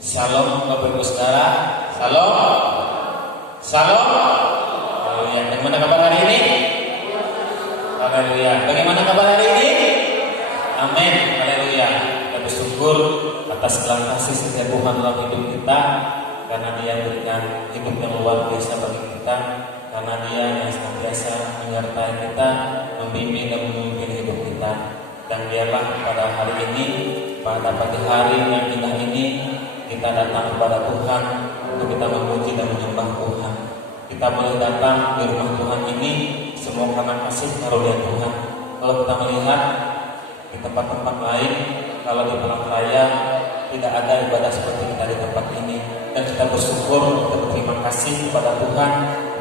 Salam Bapak Ibu Saudara. Salam. Salam. Haleluya. Bagaimana kabar hari ini? Haleluya. Bagaimana kabar hari ini? Amin. Haleluya. Kita bersyukur atas segala kasih setia Tuhan dalam hidup kita, karena Dia memberikan hidup yang luar biasa bagi kita, karena Dia yang senantiasa menyertai kita, membimbing dan memimpin hidup kita. Dan biarlah pada hari ini, pada pagi hari yang indah ini, kita datang kepada Tuhan untuk kita memuji dan menyembah Tuhan. Kita boleh datang di rumah Tuhan ini semua karena kasih karunia Tuhan. Kalau kita melihat di tempat-tempat lain, kalau di malam raya tidak ada ibadah seperti kita di tempat ini, dan kita bersyukur, kita berterima kasih kepada Tuhan.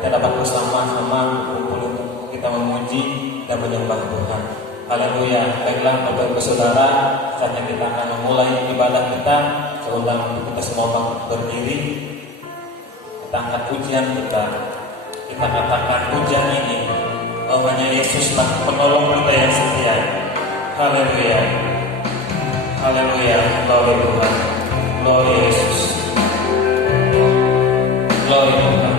Kita dapat bersama-sama berkumpul untuk kita memuji dan menyembah Tuhan. Haleluya. Baiklah Bapak Ibu Saudara, saatnya kita akan memulai ibadah kita. Saya undang untuk kita semua berdiri. Kita angkat pujian kita. Kita katakan pujian ini, oh hanya Yesuslah penolong kita yang setia. Haleluya. Haleluya. Glory Tuhan. Glory Yesus. Glory Tuhan.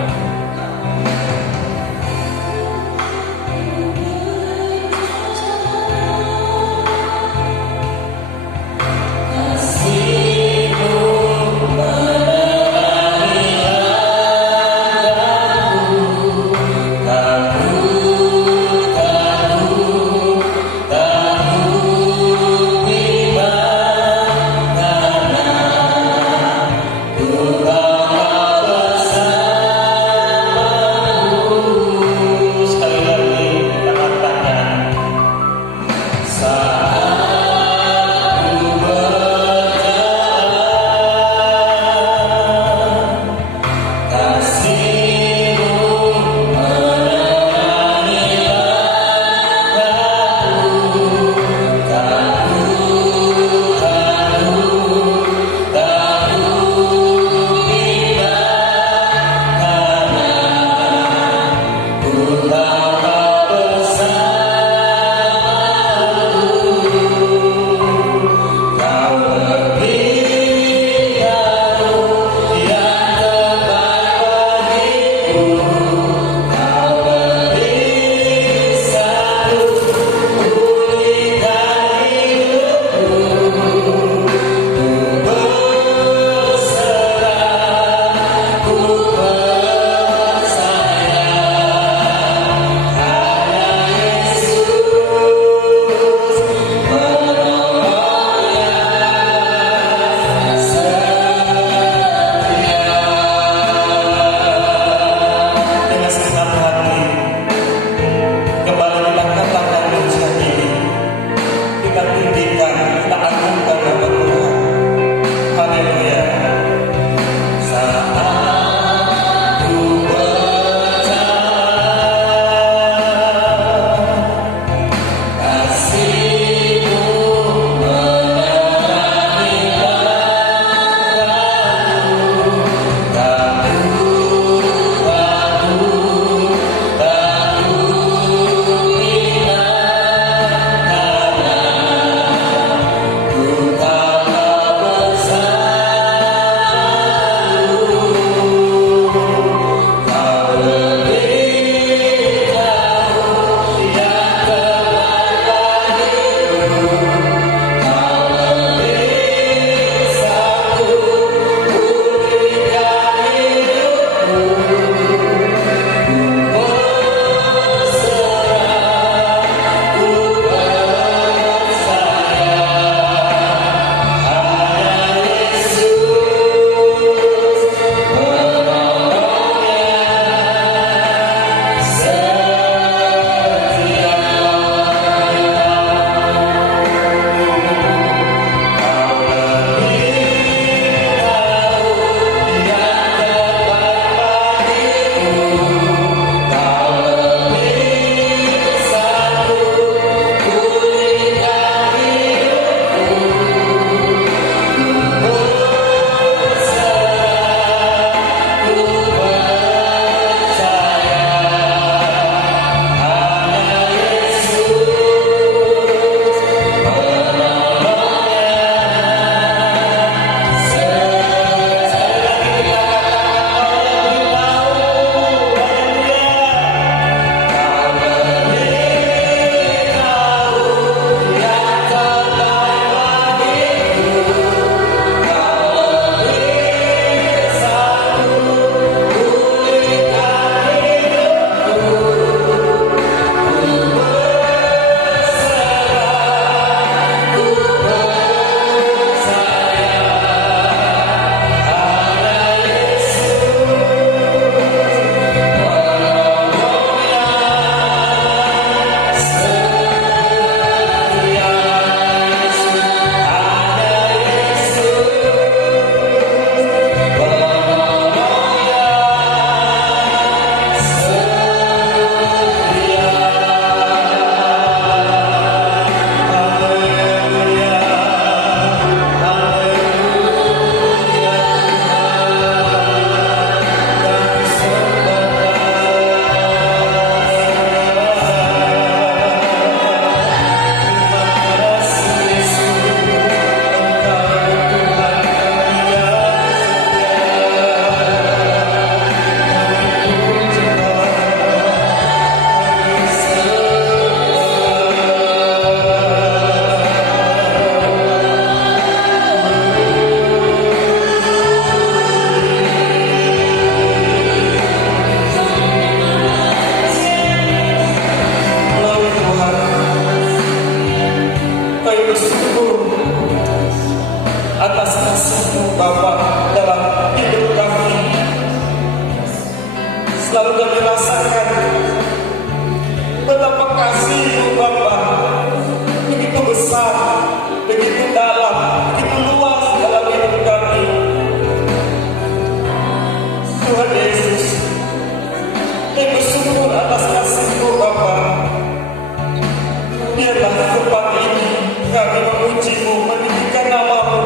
memuji-Mu, meninggikan nama-Mu.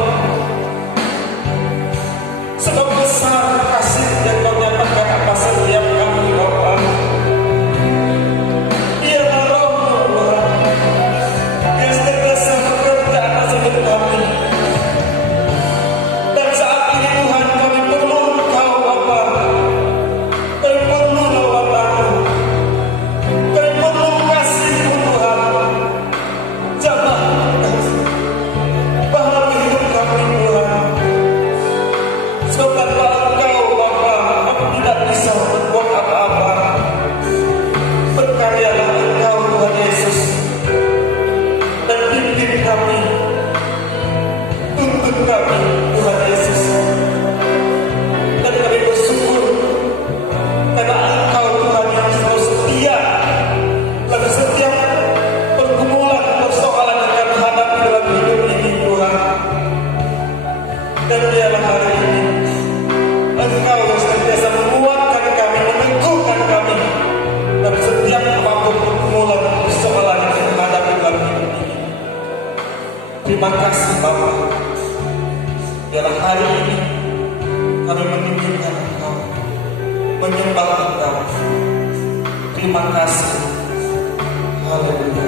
Sebab besar kasih yang Kau nyatakan atas setiap kami, Bapa. Biarlah Roh-Mu, Tuhan, yang senantiasa bekerja atas hidup kami. Dan saat ini Tuhan, kami perlu Engkau, Bapa. Kami perlu lawatan-Mu. Kami perlu kasih-Mu, Tuhan. Jamah bahagia hidup kami, Tuhan. Sebab tanpa Engkau, Bapa, kami tidak bisa berbuat apa-apa. Berkaryalah Engkau, Tuhan Yesus, dan pimpin kami, tuntun kami, Tuhan Yesus. Dan kami bersyukur karena Engkau, Tuhan, yang selalu setia dalam setiap pergumulan, persoalan yang kami hadapi dalam hidup ini, Tuhan. Dan biarlah hari ini Engkau yang senantiasa menguatkan kami, meneguhkan kami dalam setiap apapun pergumulan, persoalan yang kami hadapi dalam hidup ini. Terima kasih, Bapa. Biarlah hari ini kami meninggikan Engkau, menyembah Engkau. Terima kasih. Haleluya.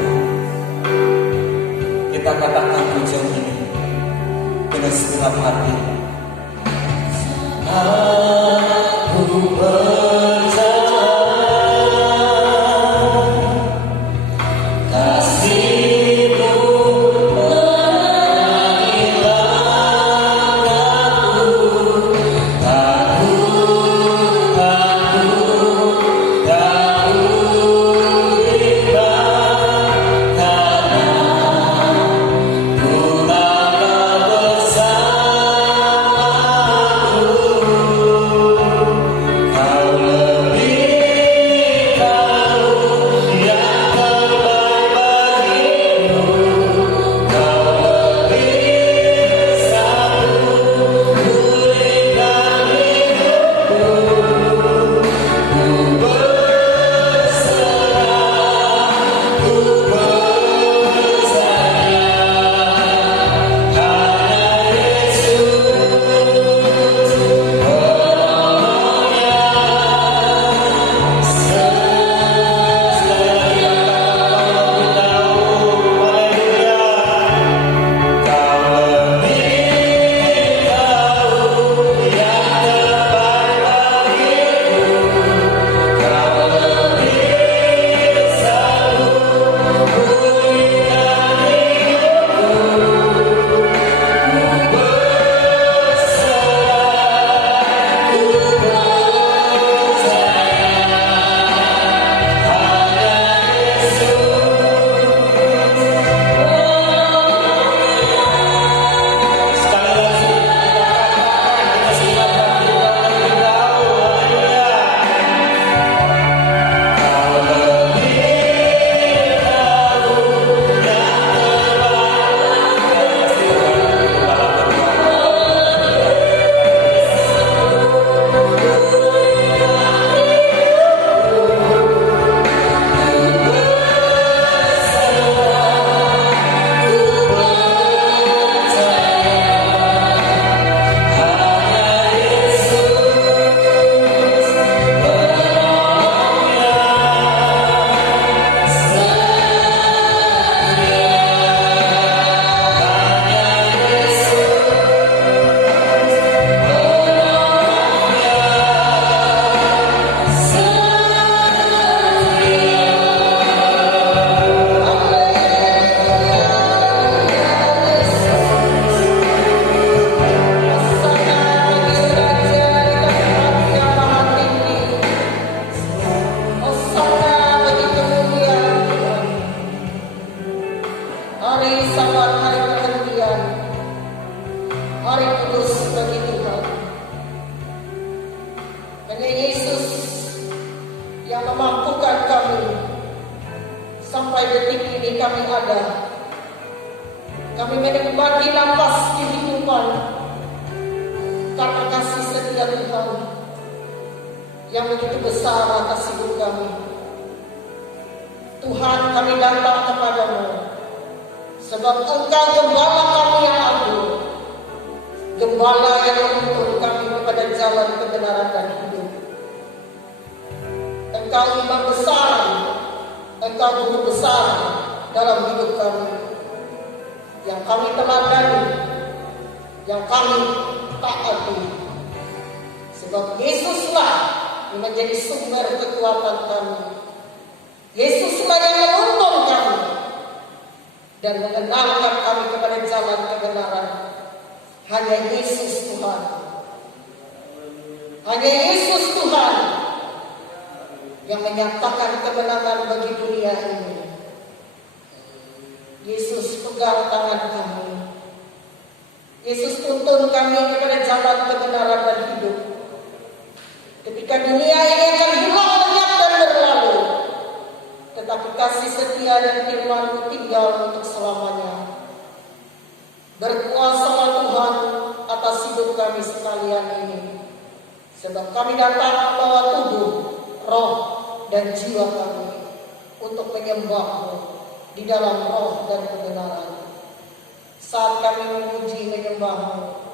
Kita katakan pujian ini dengan segenap hati. Aku percaya kasih-Mu Kami menikmati nafas kehidupan karena kasih setia Tuhan yang begitu besar atas hidup kami. Tuhan, kami datang kepadamu Sebab Engkau gembala kami yang agung, gembala yang menuntun kami kepada jalan kebenaran dan hidup. Engkau imam besar, Engkau guru besar dalam hidup kami, yang kami teladani, yang kami taati. Sebab Yesuslah yang menjadi sumber kekuatan kami. Yesuslah yang menuntun kami dan mengenalkan kami kepada jalan kebenaran. Hanya Yesus Tuhan. Hanya Yesus Tuhan yang menyatakan kemenangan bagi dunia ini. Yesus pegang tangan kami. Yesus tuntun kami kepada jalan kebenaran dan hidup. Ketika dunia ini akan hilang lenyap dan berlalu, tetapi kasih setia dan firman-Mu tinggal untuk selamanya. Berkuasalah Tuhan atas hidup kami sekalian ini, sebab kami datang membawa tubuh, roh, dan jiwa kami untuk menyembah-Mu di dalam roh dan kebenaran. Saat kami memuji menyembah-Mu,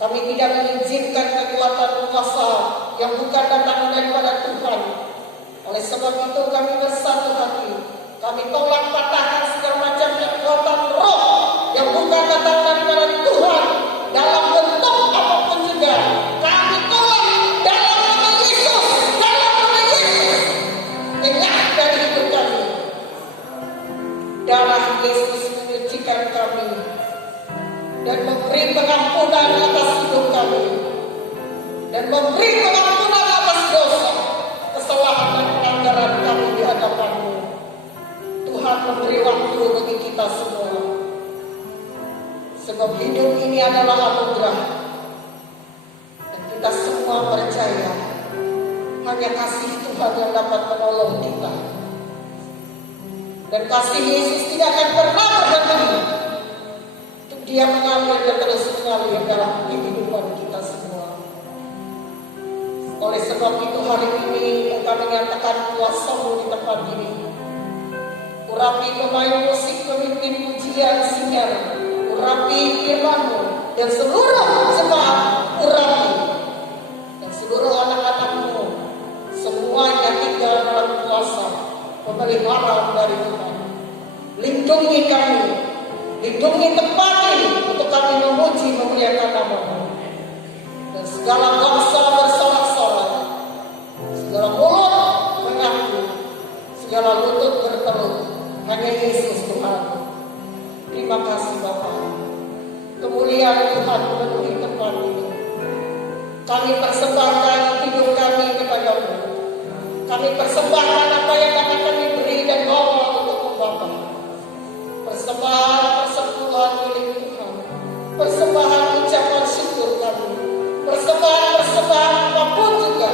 kami tidak mengizinkan kekuatan kuasa yang bukan datang daripada Tuhan. Oleh sebab itu kami bersatu hati. Kami tolak patahkan segala macam kekuatan roh yang bukan datang daripada Tuhan dalam bentuk apapun juga. Kami tolak dalam nama Yesus, dalam nama Yesus. Enyah dari hidup kami. Darah Yesus menyucikan kami dan memberi pengampunan atas hidup kami, dan memberi pengampunan atas dosa, kesalahan dan pelanggaran kami di hadapan-Mu. Tuhan memberi waktu bagi kita semua, sebab hidup ini adalah anugerah, dan kita semua percaya hanya kasih Tuhan yang dapat menolong kita, dan kasih Yesus tidak akan pernah berhenti. Dia mengalir dan terus mengalir dalam kehidupan kita semua. Oleh sebab itu hari ini kami menyatakan kuasa-Mu di tempat ini. Urapi pemain musik, pemimpin pujian, singar, urapi firman-Mu, dan seluruh jemaat urapi, dan seluruh anak-anak-Mu semuanya tinggal dalam kuasa pemeliharaan dari Tuhan. Lindungi kami, lindungi tempat ini untuk kami memuji memuliakan nama-Mu. Dan segala bangsa bersorak-sorak, segala mulut mengaku, segala lutut bertelur, hanya Yesus Tuhan. Terima kasih Bapa. Kemuliaan Tuhan memenuhi tempat ini. Kami persembahkan hidup kami kepada-Mu. Kami persembahkan apa yang dapat kami beri dan bawa untuk-Mu Bapa. Persembahan persekutuan milik Tuhan, persembahan ucapan syukur kami, persembahan apapun juga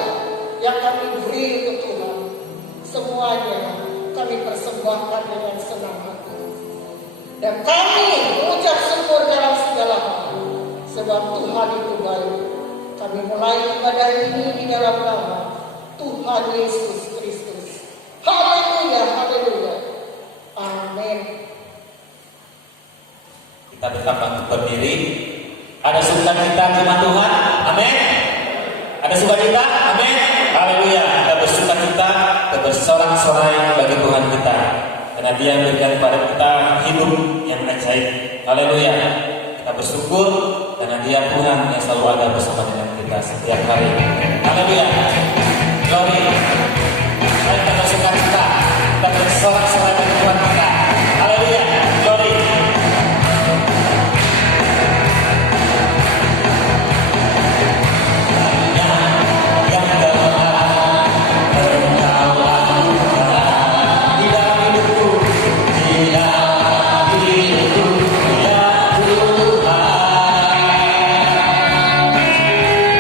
yang kami beri untuk Tuhan, semuanya kami persembahkan dengan senang hati. Dan kami mengucap syukur dalam segala hal, sebab Tuhan itu baik. Kami mulai ibadah ini di dalam nama Tuhan Yesus Kristus. Haleluya, haleluya. Amin. Kita tetap berdiri. Ada sukacita firman Tuhan. Amin. Ada sukacita. Amin. Haleluya. Kita bersukacita, kita bersorak-sorai bagi Tuhan kita, karena Dia memberikan kepada kita hidup yang ajaib. Haleluya. Kita bersyukur karena Dia Tuhan yang selalu ada bersama dengan kita setiap hari. Haleluya. Glory. Mari kita bersukacita, kita bersorak-sorai bagi Tuhan kita. Haleluya. Glory.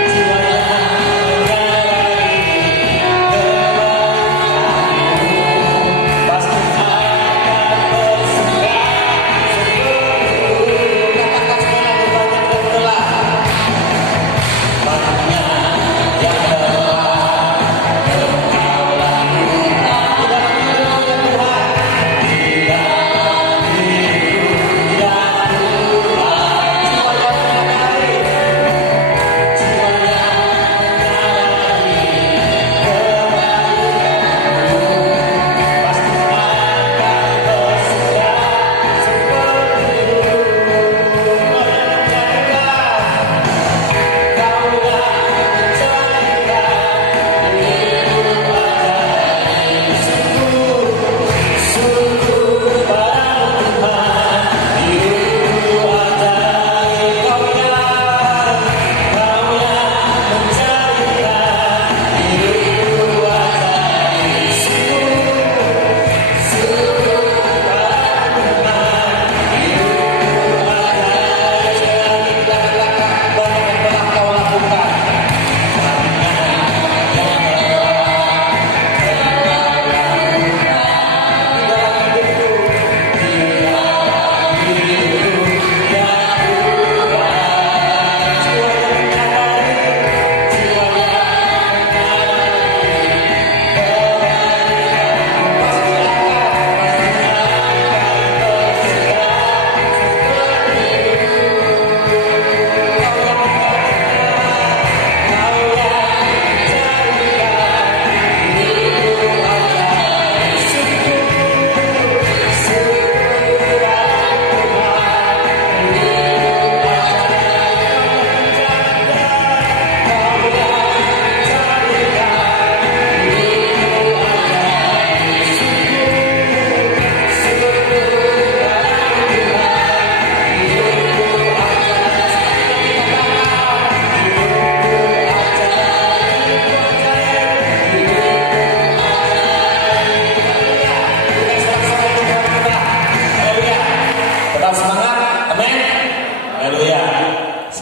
Jiwa yang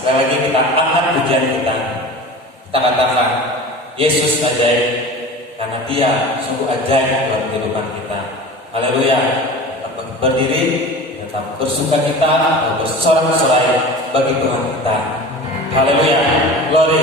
sekali lagi kita angkat pujian kita. Kita katakan Yesus ajaib karena Dia sungguh ajaib dalam kehidupan kita. Haleluya. Tetap berdiri, tetap bersukacita, dan bersorak-sorai bagi Tuhan kita. Haleluya. Glory.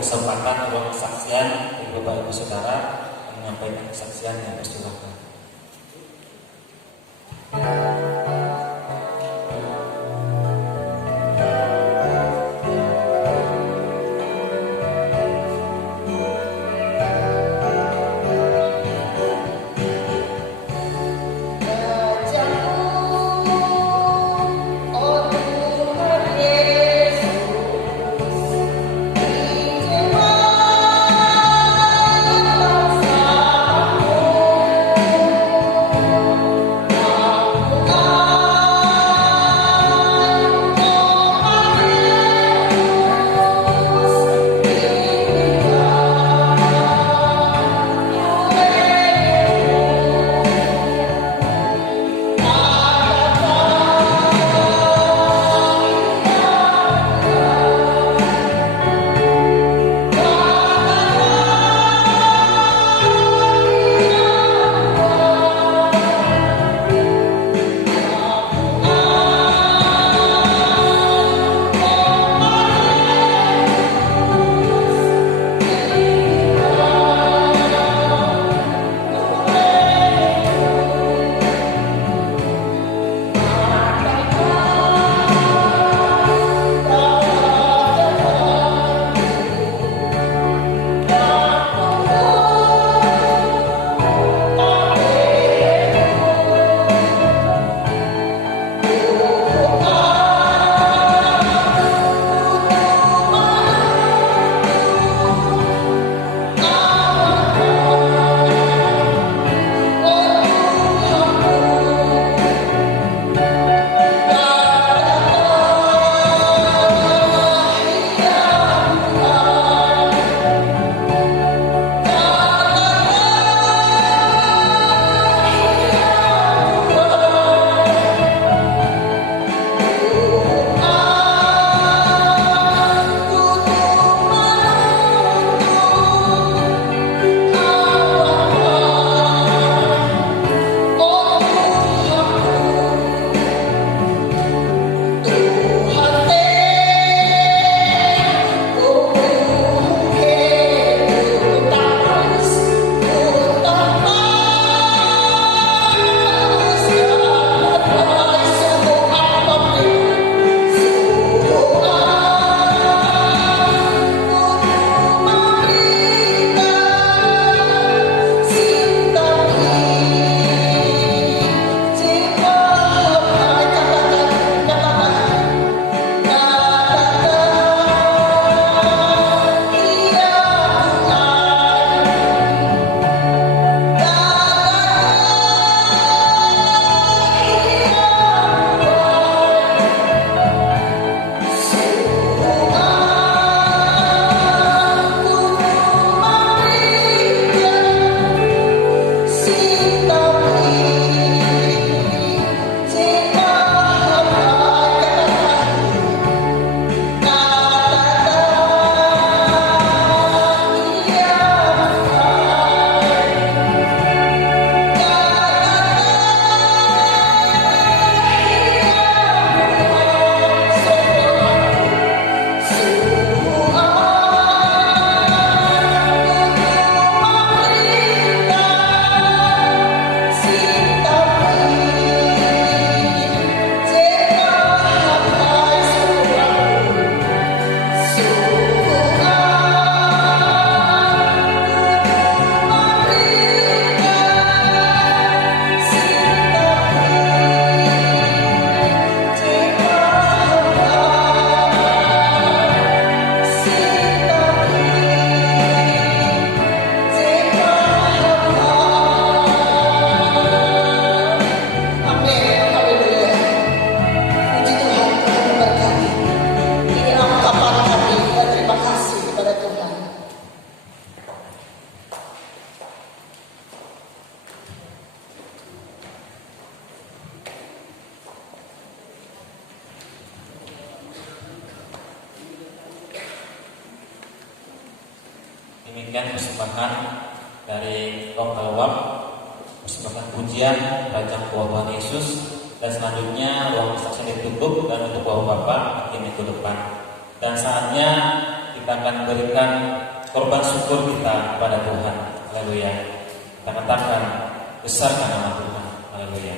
Kesempatan ruang kesaksian bagi Bapak Ibu Saudara menyampaikan kesaksian yang bersilakan. Oh izinkan persembahan dari lokal WAP, persembahan pujian Rajang Tuhan Yesus, dan selanjutnya ruang saksi ditutup dan untuk Bapak-bapak ini ke depan. Dan saatnya kita akan berikan korban syukur kita kepada Tuhan. Haleluya. Kita katakan besarkan nama Tuhan. Haleluya.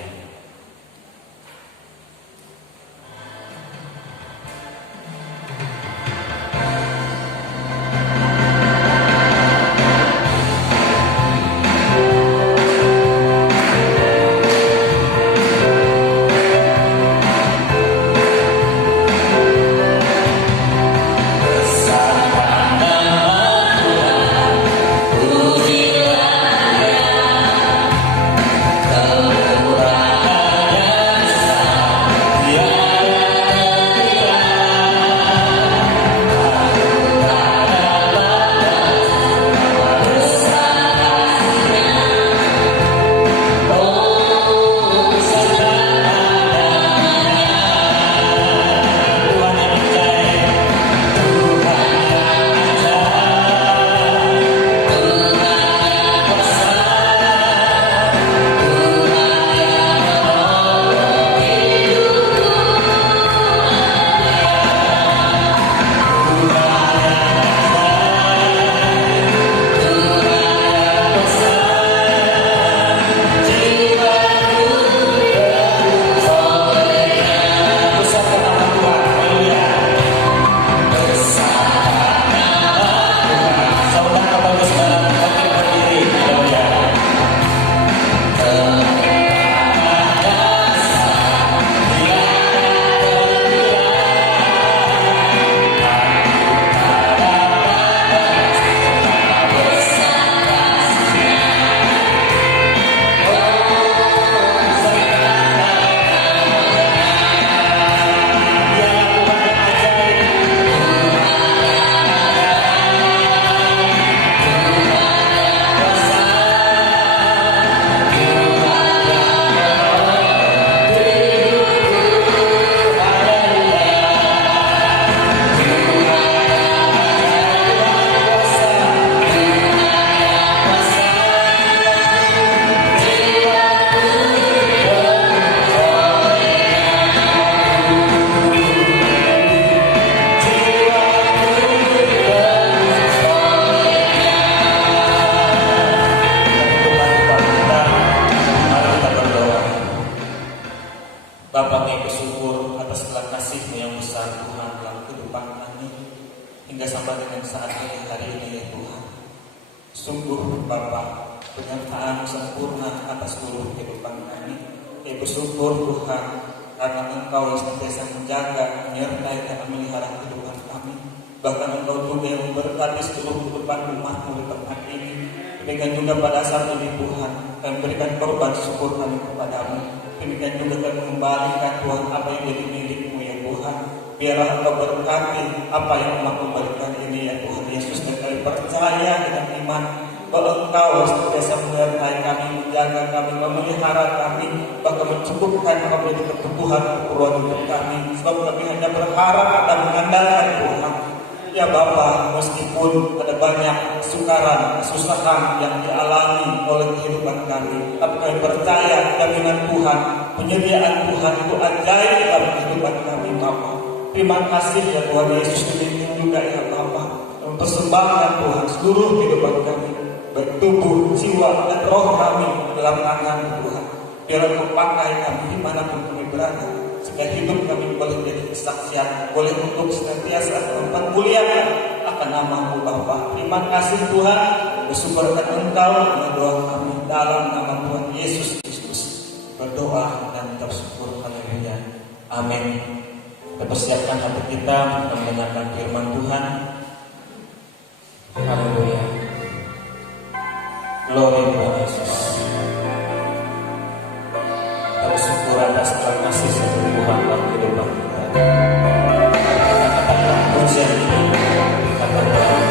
Bapa, kami bersyukur atas segala kasih-Mu yang besar Tuhan dalam kehidupan kami hingga sampai dengan saat ini hari ini ya Tuhan. Sungguh Bapa, penyertaan sempurna atas seluruh kehidupan kami. Kami bersyukur Tuhan karena Engkau yang senantiasa menjaga, menyertai dan memelihara kehidupan kami. Bahkan Engkau juga yang memberkati seluruh kehidupan umat-Mu di tempat ini. Demikian juga pada saat ini Tuhan, kami berikan korban syukur kami kepada-Mu. Demikian juga kami mengembalikan Tuhan apa yang jadi milik-Mu ya Tuhan. Biarlah Engkau berkati apa yang telah memberikan ini ya Tuhan Yesus. Dan kami percaya dengan iman bahwa Engkau senantiasa menyertai kami, menjaga kami, memelihara kami, bahkan mencukupkan kami dengan kebutuhan keperluan hidup kami. Sebab kami hanya berharap dan mengandalkan Tuhan. Ya Bapa, meskipun ada banyak kesukaran, kesusahan yang dialami oleh kehidupan kami, tapi kami percaya jaminan Tuhan, penyediaan Tuhan itu ajaib dalam kehidupan kami Bapa. Terima kasih ya Tuhan Yesus, demikian juga ya Bapa, mempersembahkan Tuhan seluruh kehidupan kami, baik tubuh, jiwa, dan roh kami dalam tangan Tuhan. Biar Engkau pakai kami dimanapun kami berada, sehingga hidup kami boleh menjadi kesaksian, boleh untuk senantiasa mempermuliakan akan nama-Mu Bapa. Terima kasih Tuhan, bersyukurkan Engkau dengan doa kami dalam nama Tuhan Yesus Kristus. Berdoa dan bersyukur. Haleluya. Amin. Kita persiapkan hati kita untuk mendengarkan firman Tuhan. Haleluya. Glory Tuhan Yesus. Kita bersyukur atas segala kasih setia Tuhan dalam kehidupan kita. Kita katakan pujian ini, kita katakan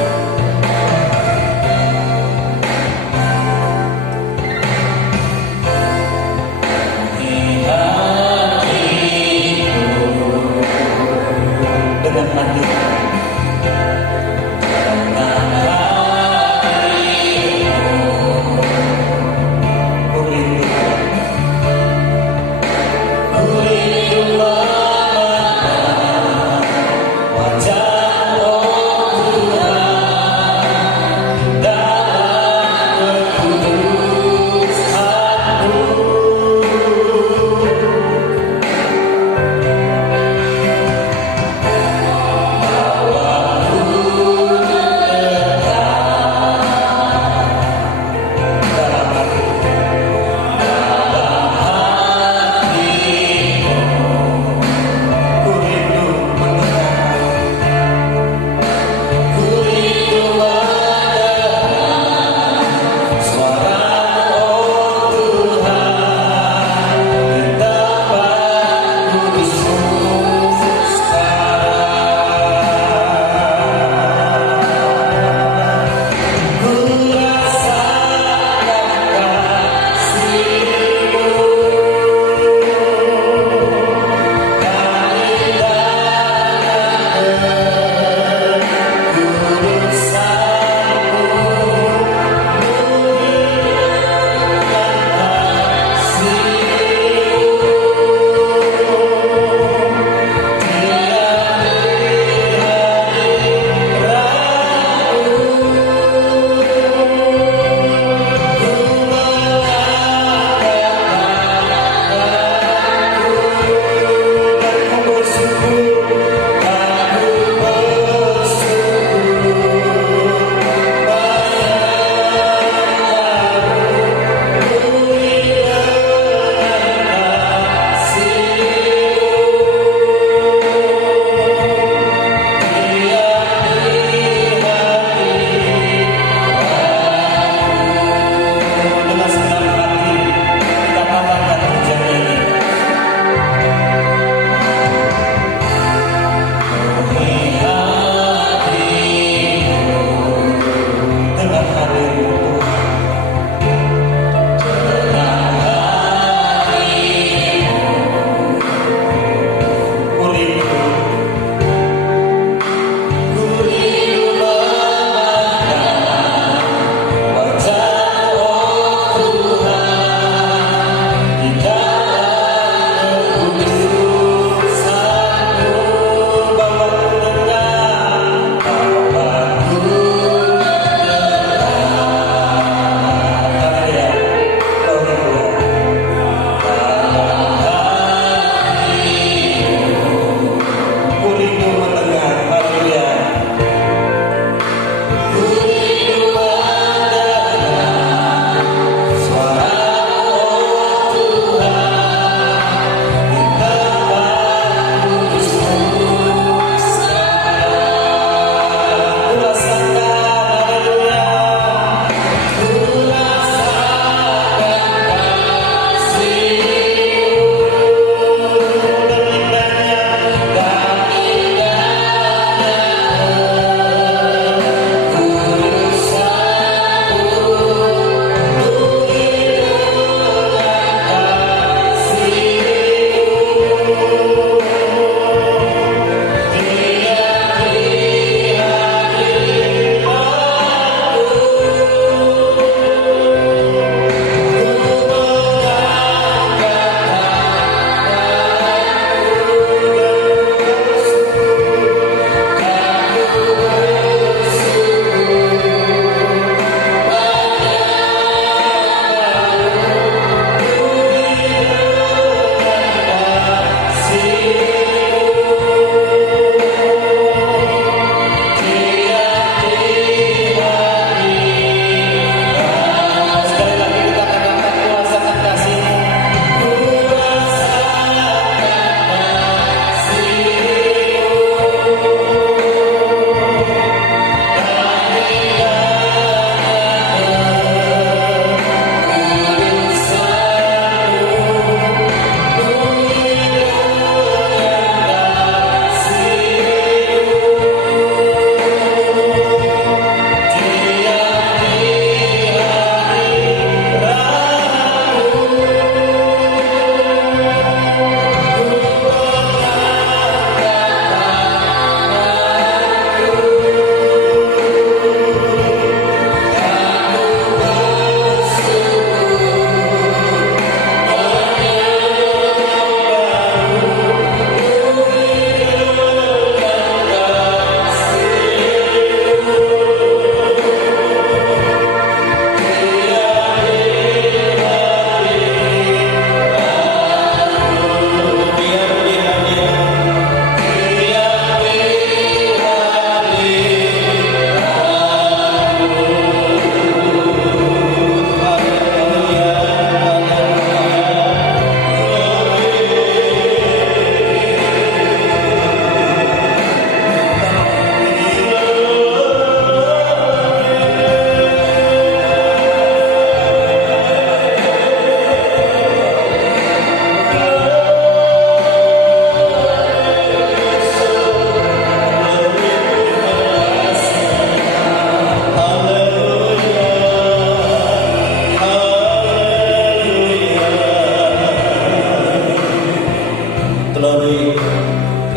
dengan hati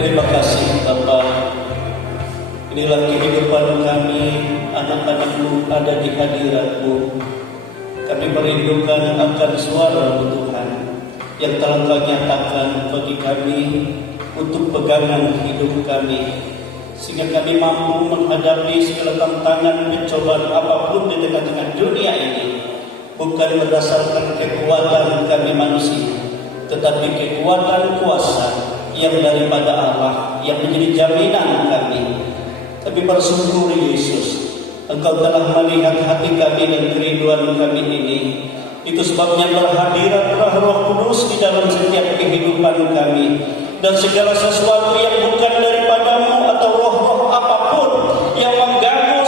Terima kasih Bapa. Inilah kehidupan kami, anak-anak-Mu ada di hadirat-Mu. Kami merindukan akan suara Tuhan yang telah Kau nyatakan bagi kami untuk pegangan hidup kami, sehingga kami mampu menghadapi segala tantangan pencobaan apapun di tengah-tengah dunia ini, bukan berdasarkan kekuatan kami manusia, tetapi kekuatan kuasa yang daripada Allah yang menjadi jaminan kami. Kami bersyukur Yesus, Engkau telah melihat hati kami dan kerinduan kami ini. Itu sebabnya berhadiratlah Roh Kudus di dalam setiap kehidupan kami, dan segala sesuatu yang bukan daripada-Mu atau roh-roh apapun yang mengganggu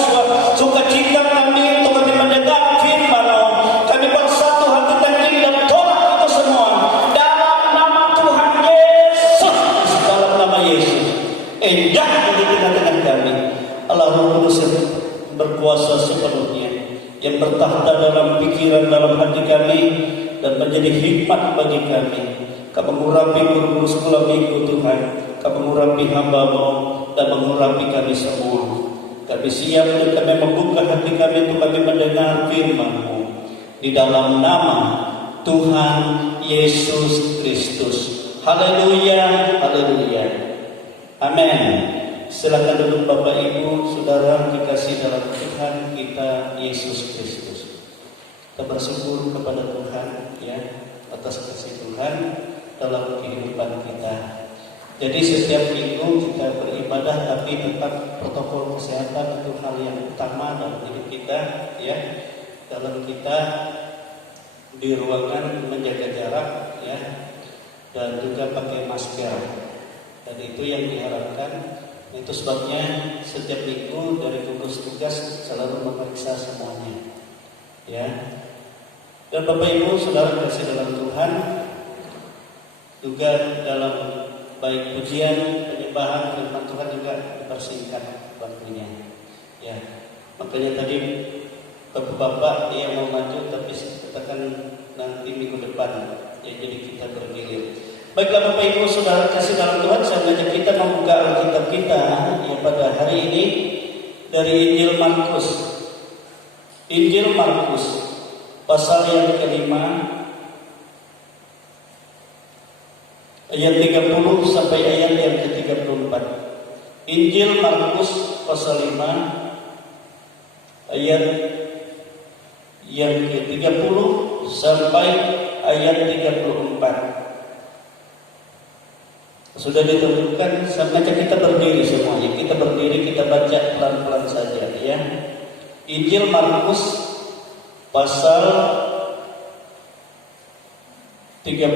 sukacita kami untuk kami mendengar firman-Mu, kami bersatu hati dan tolak itu semua dalam nama Tuhan Yesus. Dalam nama Yesus, indah di tengah-tengah kami Allah Roh Kudus berkuasa sepenuhnya, yang bertahta dalam pikiran, dalam hati kami, dan menjadi hikmat bagi kami. Kau mengurapi guru-guru sekolah minggu Tuhan, Kau mengurapi hamba-Mu dan mengurapi kami semua. Kami siap dan kami membuka hati kami untuk kami mendengar firman-Mu di dalam nama Tuhan Yesus Kristus. Haleluya, haleluya, amin. Silakan duduk Bapak Ibu, Saudara dikasih dalam Tuhan kita Yesus Kristus. Kita bersyukur kepada Tuhan ya atas kasih Tuhan dalam kehidupan kita. Jadi setiap minggu kita beribadah, tapi tetap protokol kesehatan itu hal yang utama dalam hidup kita ya. Dalam kita di ruangan menjaga jarak ya, dan juga pakai masker. Dan itu yang diharapkan. Itu sebabnya setiap minggu dari gugus tugas selalu memeriksa semuanya ya. Dan Bapak Ibu Saudara kasih dalam Tuhan, juga dalam baik pujian, penyembahan firman Tuhan juga dipersingkat waktunya ya. Makanya tadi Bapak yang mau maju, tapi katakan nanti minggu depan ya, jadi kita bergilir. Baiklah Bapak Ibu Saudara kasih dalam Tuhan, saya mengajak kita membuka Alkitab kita ya pada hari ini dari Injil Markus. Injil Markus pasal yang kelima ayat 30 sampai ayat yang ke-34. Injil Markus pasal 5 ayat yang ke-30 sampai ayat 34. Sudah ditentukan, sampai kita berdiri semuanya. Kita berdiri, kita baca pelan-pelan saja ya. Injil Markus pasal 30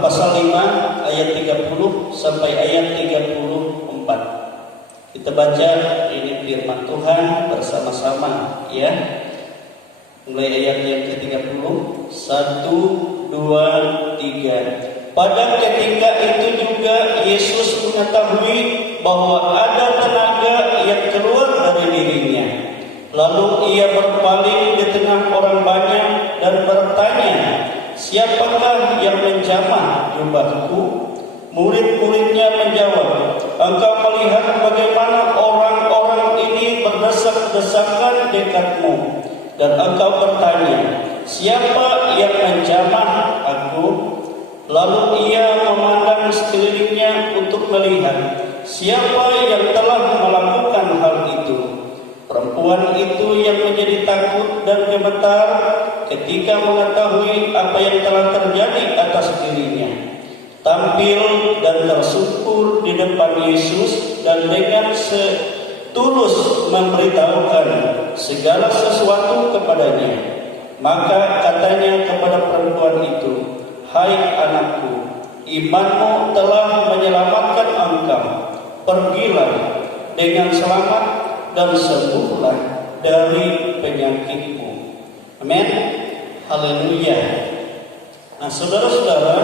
pasal 5 ayat 30 sampai ayat 34. Kita baca ini firman Tuhan bersama-sama ya. Mulai ayat yang ke-30, 1 2 3. Pada ketika itu juga Yesus mengetahui bahwa ada tenaga yang keluar dari dirinya. Lalu ia berpaling di tengah orang banyak dan bertanya, "Siapakah yang menjamah jubahku?" Murid-muridnya menjawab, "Engkau melihat bagaimana orang-orang ini berdesak-desakan dekatmu, dan engkau bertanya, siapa yang menjamah aku?" Lalu ia memandang sekelilingnya untuk melihat siapa yang telah melakukan hal itu. Perempuan itu yang menjadi takut dan gemetar ketika mengetahui apa yang telah terjadi atas dirinya, tampil dan tersungkur di depan Yesus dan dengan setulus memberitahukan segala sesuatu kepadanya. Maka katanya kepada perempuan itu, "Hai anakku, imanmu telah menyelamatkan engkau. Pergilah dengan selamat dan sembuhlah dari penyakitmu." Amin. Haleluya. Nah, saudara-saudara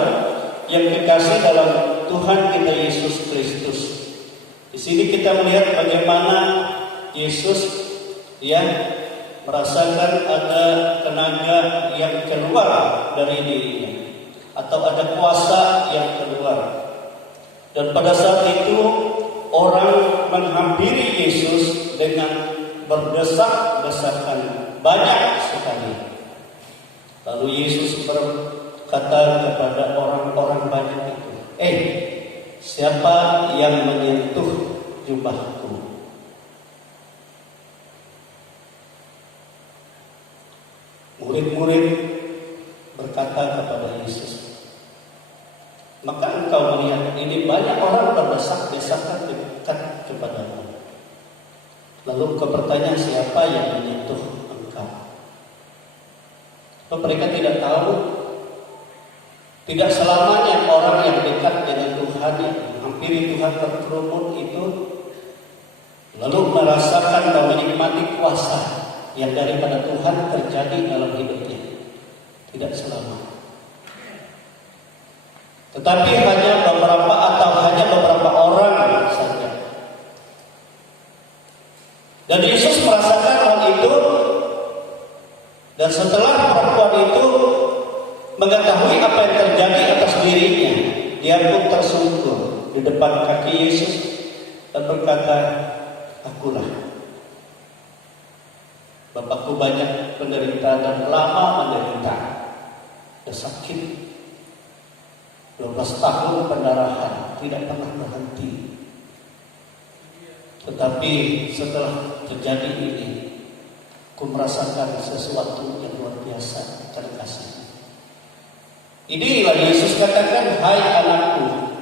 yang kekasih dalam Tuhan kita Yesus Kristus, di sini kita melihat bagaimana Yesus ya merasakan ada tenaga yang keluar dari dirinya, atau ada kuasa yang keluar. Dan pada saat itu orang menghampiri Yesus dengan berdesak-desakan banyak sekali. Lalu Yesus berkata kepada orang-orang banyak itu, siapa yang menyentuh jubahku? Murid-murid berkata kepada Yesus, maka engkau melihat ini banyak orang berdesak-desakan dekat kepadamu. Lalu kau bertanya, siapa yang menyentuh engkau? Mereka tidak tahu. Tidak selamanya orang yang dekat dengan Tuhan, yang menghampiri Tuhan terkerumun itu lalu merasakan dan menikmati kuasa yang daripada Tuhan terjadi dalam hidupnya. Tidak selama. Tetapi hanya beberapa orang saja. Dan Yesus merasakan hal itu, dan setelah perempuan itu mengetahui apa yang terjadi atas dirinya, dia pun tersungkur di depan kaki Yesus dan berkata, akulah. Bapakku banyak penderita dan lama menderita, dan sakit, 12 tahun pendarahan, tidak pernah berhenti. Tetapi setelah terjadi ini, aku merasakan sesuatu yang luar biasa karena kasih. Inilah Yesus katakan, hai anakku,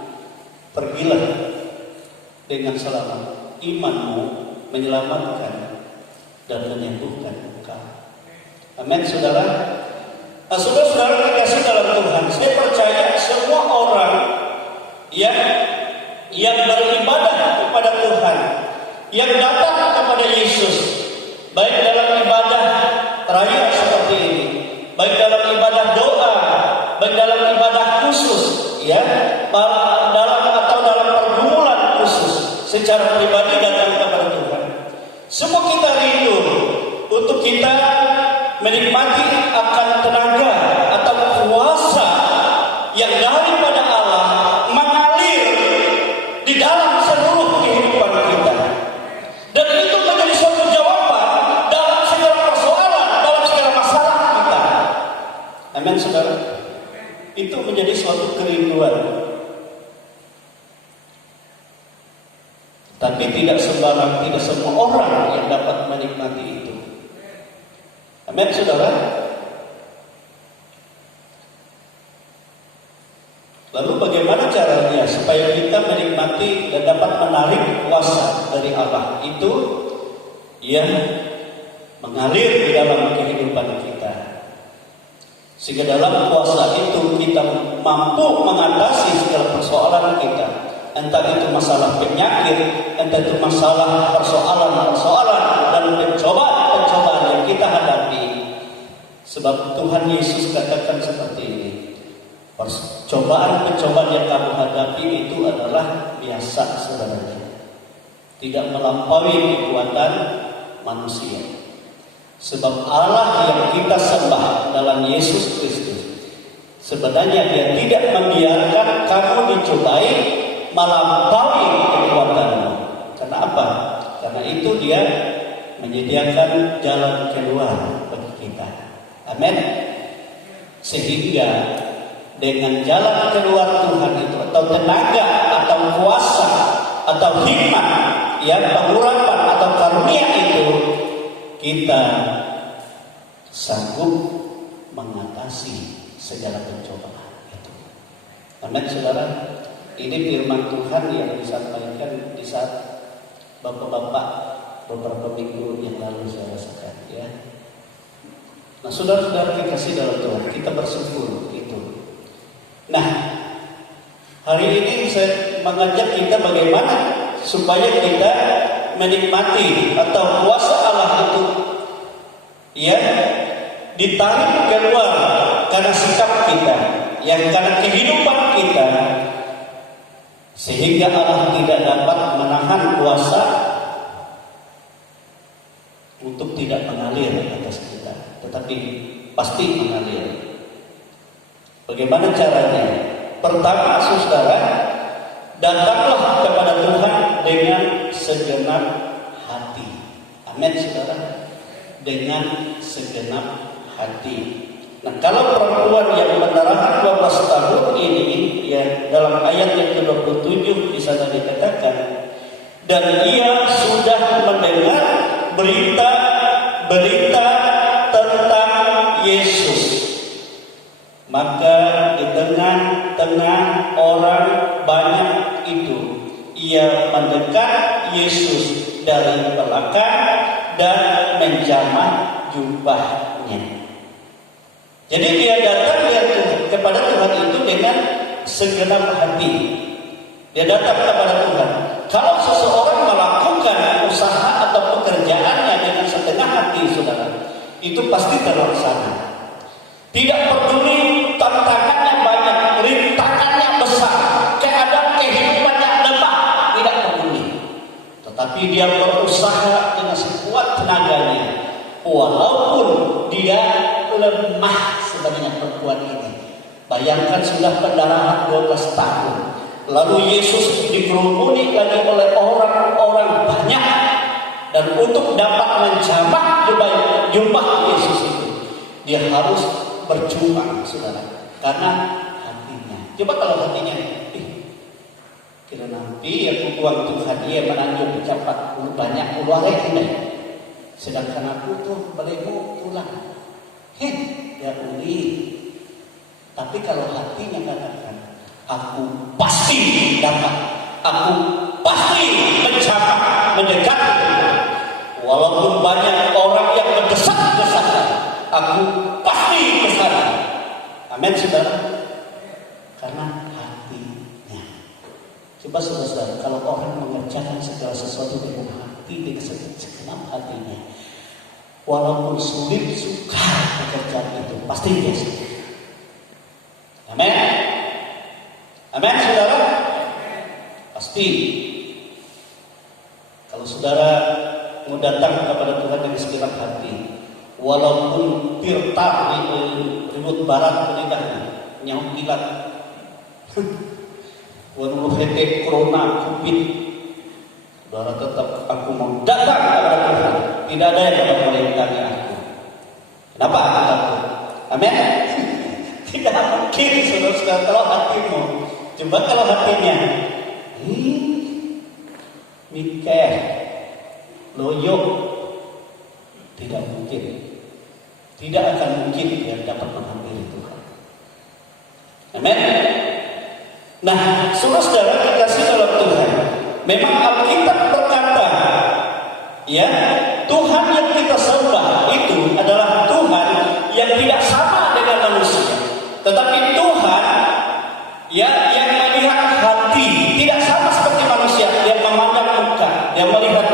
pergilah dengan selamat. Imanmu menyelamatkan dan menyembuhkan engkau. Amin, saudara. Nah, saudara-saudara terkasih dalam Tuhan, saya percaya semua orang yang beribadah kepada Tuhan, yang datang kepada Yesus, baik dalam ibadah raya seperti ini, baik dalam ibadah doa, baik dalam ibadah khusus, dalam pergumulan khusus, secara pribadi datang kepada Tuhan. Semua kita rindu untuk kita menikmati akan tenaga atau kuasa yang daripada Allah mengalir di dalam seluruh kehidupan kita. Dan itu menjadi suatu jawaban dalam segala persoalan, dalam segala masalah kita. Amin, saudara. Itu menjadi suatu kerinduan. Tapi tidak semua orang yang dapat menikmati itu. Amin, saudara. Lalu bagaimana caranya supaya kita menikmati dan dapat menarik kuasa dari Allah itu yang mengalir di dalam kehidupan kita, sehingga dalam kuasa itu kita mampu mengatasi segala persoalan kita, entah itu masalah penyakit, entah itu masalah persoalan dan pencobaan yang kita hadapi. Sebab Tuhan Yesus katakan seperti ini, pencobaan yang kamu hadapi itu adalah biasa, saudara, tidak melampaui kekuatan manusia. Sebab Allah yang kita sembah dalam Yesus Kristus, sebenarnya Dia tidak membiarkan kamu dicobai melampaui kekuatanmu. Karena apa? Karena itu Dia menyediakan jalan keluar bagi kita. Amin. Sehingga dengan jalan keluar Tuhan itu, atau tenaga, atau kuasa, atau hikmat, pengurapan atau karunia itu, kita sanggup mengatasi segala pencobaan itu. Amin, saudara. Ini firman Tuhan yang disampaikan di saat bapak-bapak beberapa minggu yang lalu saya rasakan, Nah, saudara-saudara dikasih dalam Tuhan, kita bersyukur itu. Nah, hari ini saya mengajak kita bagaimana supaya kita menikmati atau kuasa Allah itu ditarik keluar karena sikap kita, karena kehidupan kita, sehingga Allah tidak dapat menahan kuasa untuk tidak mengalir atas kita, tetapi pasti mengalir. Bagaimana caranya? Pertama, saudara, datanglah kepada Tuhan dengan segenap hati. Amin saudara. Dengan segenap hati. Nah, kalau perempuan yang pendarahan 12 tahun ini, ya dalam ayat yang ke-27 di sana dikatakan, dan ia sudah mendengar berita tentang Yesus. Maka di tengah-tengah orang banyak itu, ia mendekat Yesus dari belakang dan menjamah jubahnya. Jadi dia datang kepada Tuhan itu dengan segenap hati. Dia datang kepada Tuhan. Kalau seseorang melakukan usaha atau pekerjaannya dengan setengah hati, saudara, itu pasti terlaksana. Tidak peduli tantangannya banyak, rintangannya besar, keadaan kehidupannya lemah, tidak peduli. Tetapi dia berusaha dengan sekuat tenaganya, walaupun dia lemah sebenarnya perempuan ini. Bayangkan sudah pendarahan 12 tahun. Lalu Yesus dikerumuni lagi oleh orang-orang banyak. Dan untuk dapat menjamah jubah Yesus itu, dia harus berjuang, saudara. Karena hatinya. Coba kalau hatinya, kira nanti aku tuan Tuhan dia menanjung cepat banyak keluarga ini. Sedangkan aku tuh belemu pulang. Ya uli. Tapi kalau hatinya katakan, aku pasti dapat, aku pasti mendekat, walaupun banyak orang yang mendesak-desakan, aku pasti ke sana. Amin, saudara. Karena hatinya. Coba saudara, kalau orang mengerjakan segala sesuatu dengan hati, dengan segenap hatinya, walaupun sulit, sukar pekerjaan itu, pasti dia sendiri. Amin. Amin, saudara. Pasti. Kalau saudara mau datang kepada Tuhan dengan segenap hati, walaupun tirta ribut barat lidahnya, nyawa ilat, walaupun hetek corona, covid, saudara tetap aku mau datang kepada Tuhan. Tidak ada yang dapat melintasi aku. Kenapa aku takut? Amin. Tidak mungkin, saudara-saudara, kalau hatimu. Coba kalau hatinya mikir, loyo, tidak mungkin. Tidak akan mungkin dia dapat menghampiri Tuhan. Amin. Nah, saudara-saudara dikasih dalam Tuhan. Memang Alkitab berkata, ya, Tuhan yang kita sembah itu adalah Tuhan yang tidak sama dengan manusia. Tetapi Tuhan ya yang melihat hati, tidak sama seperti manusia yang memandang muka, yang melihat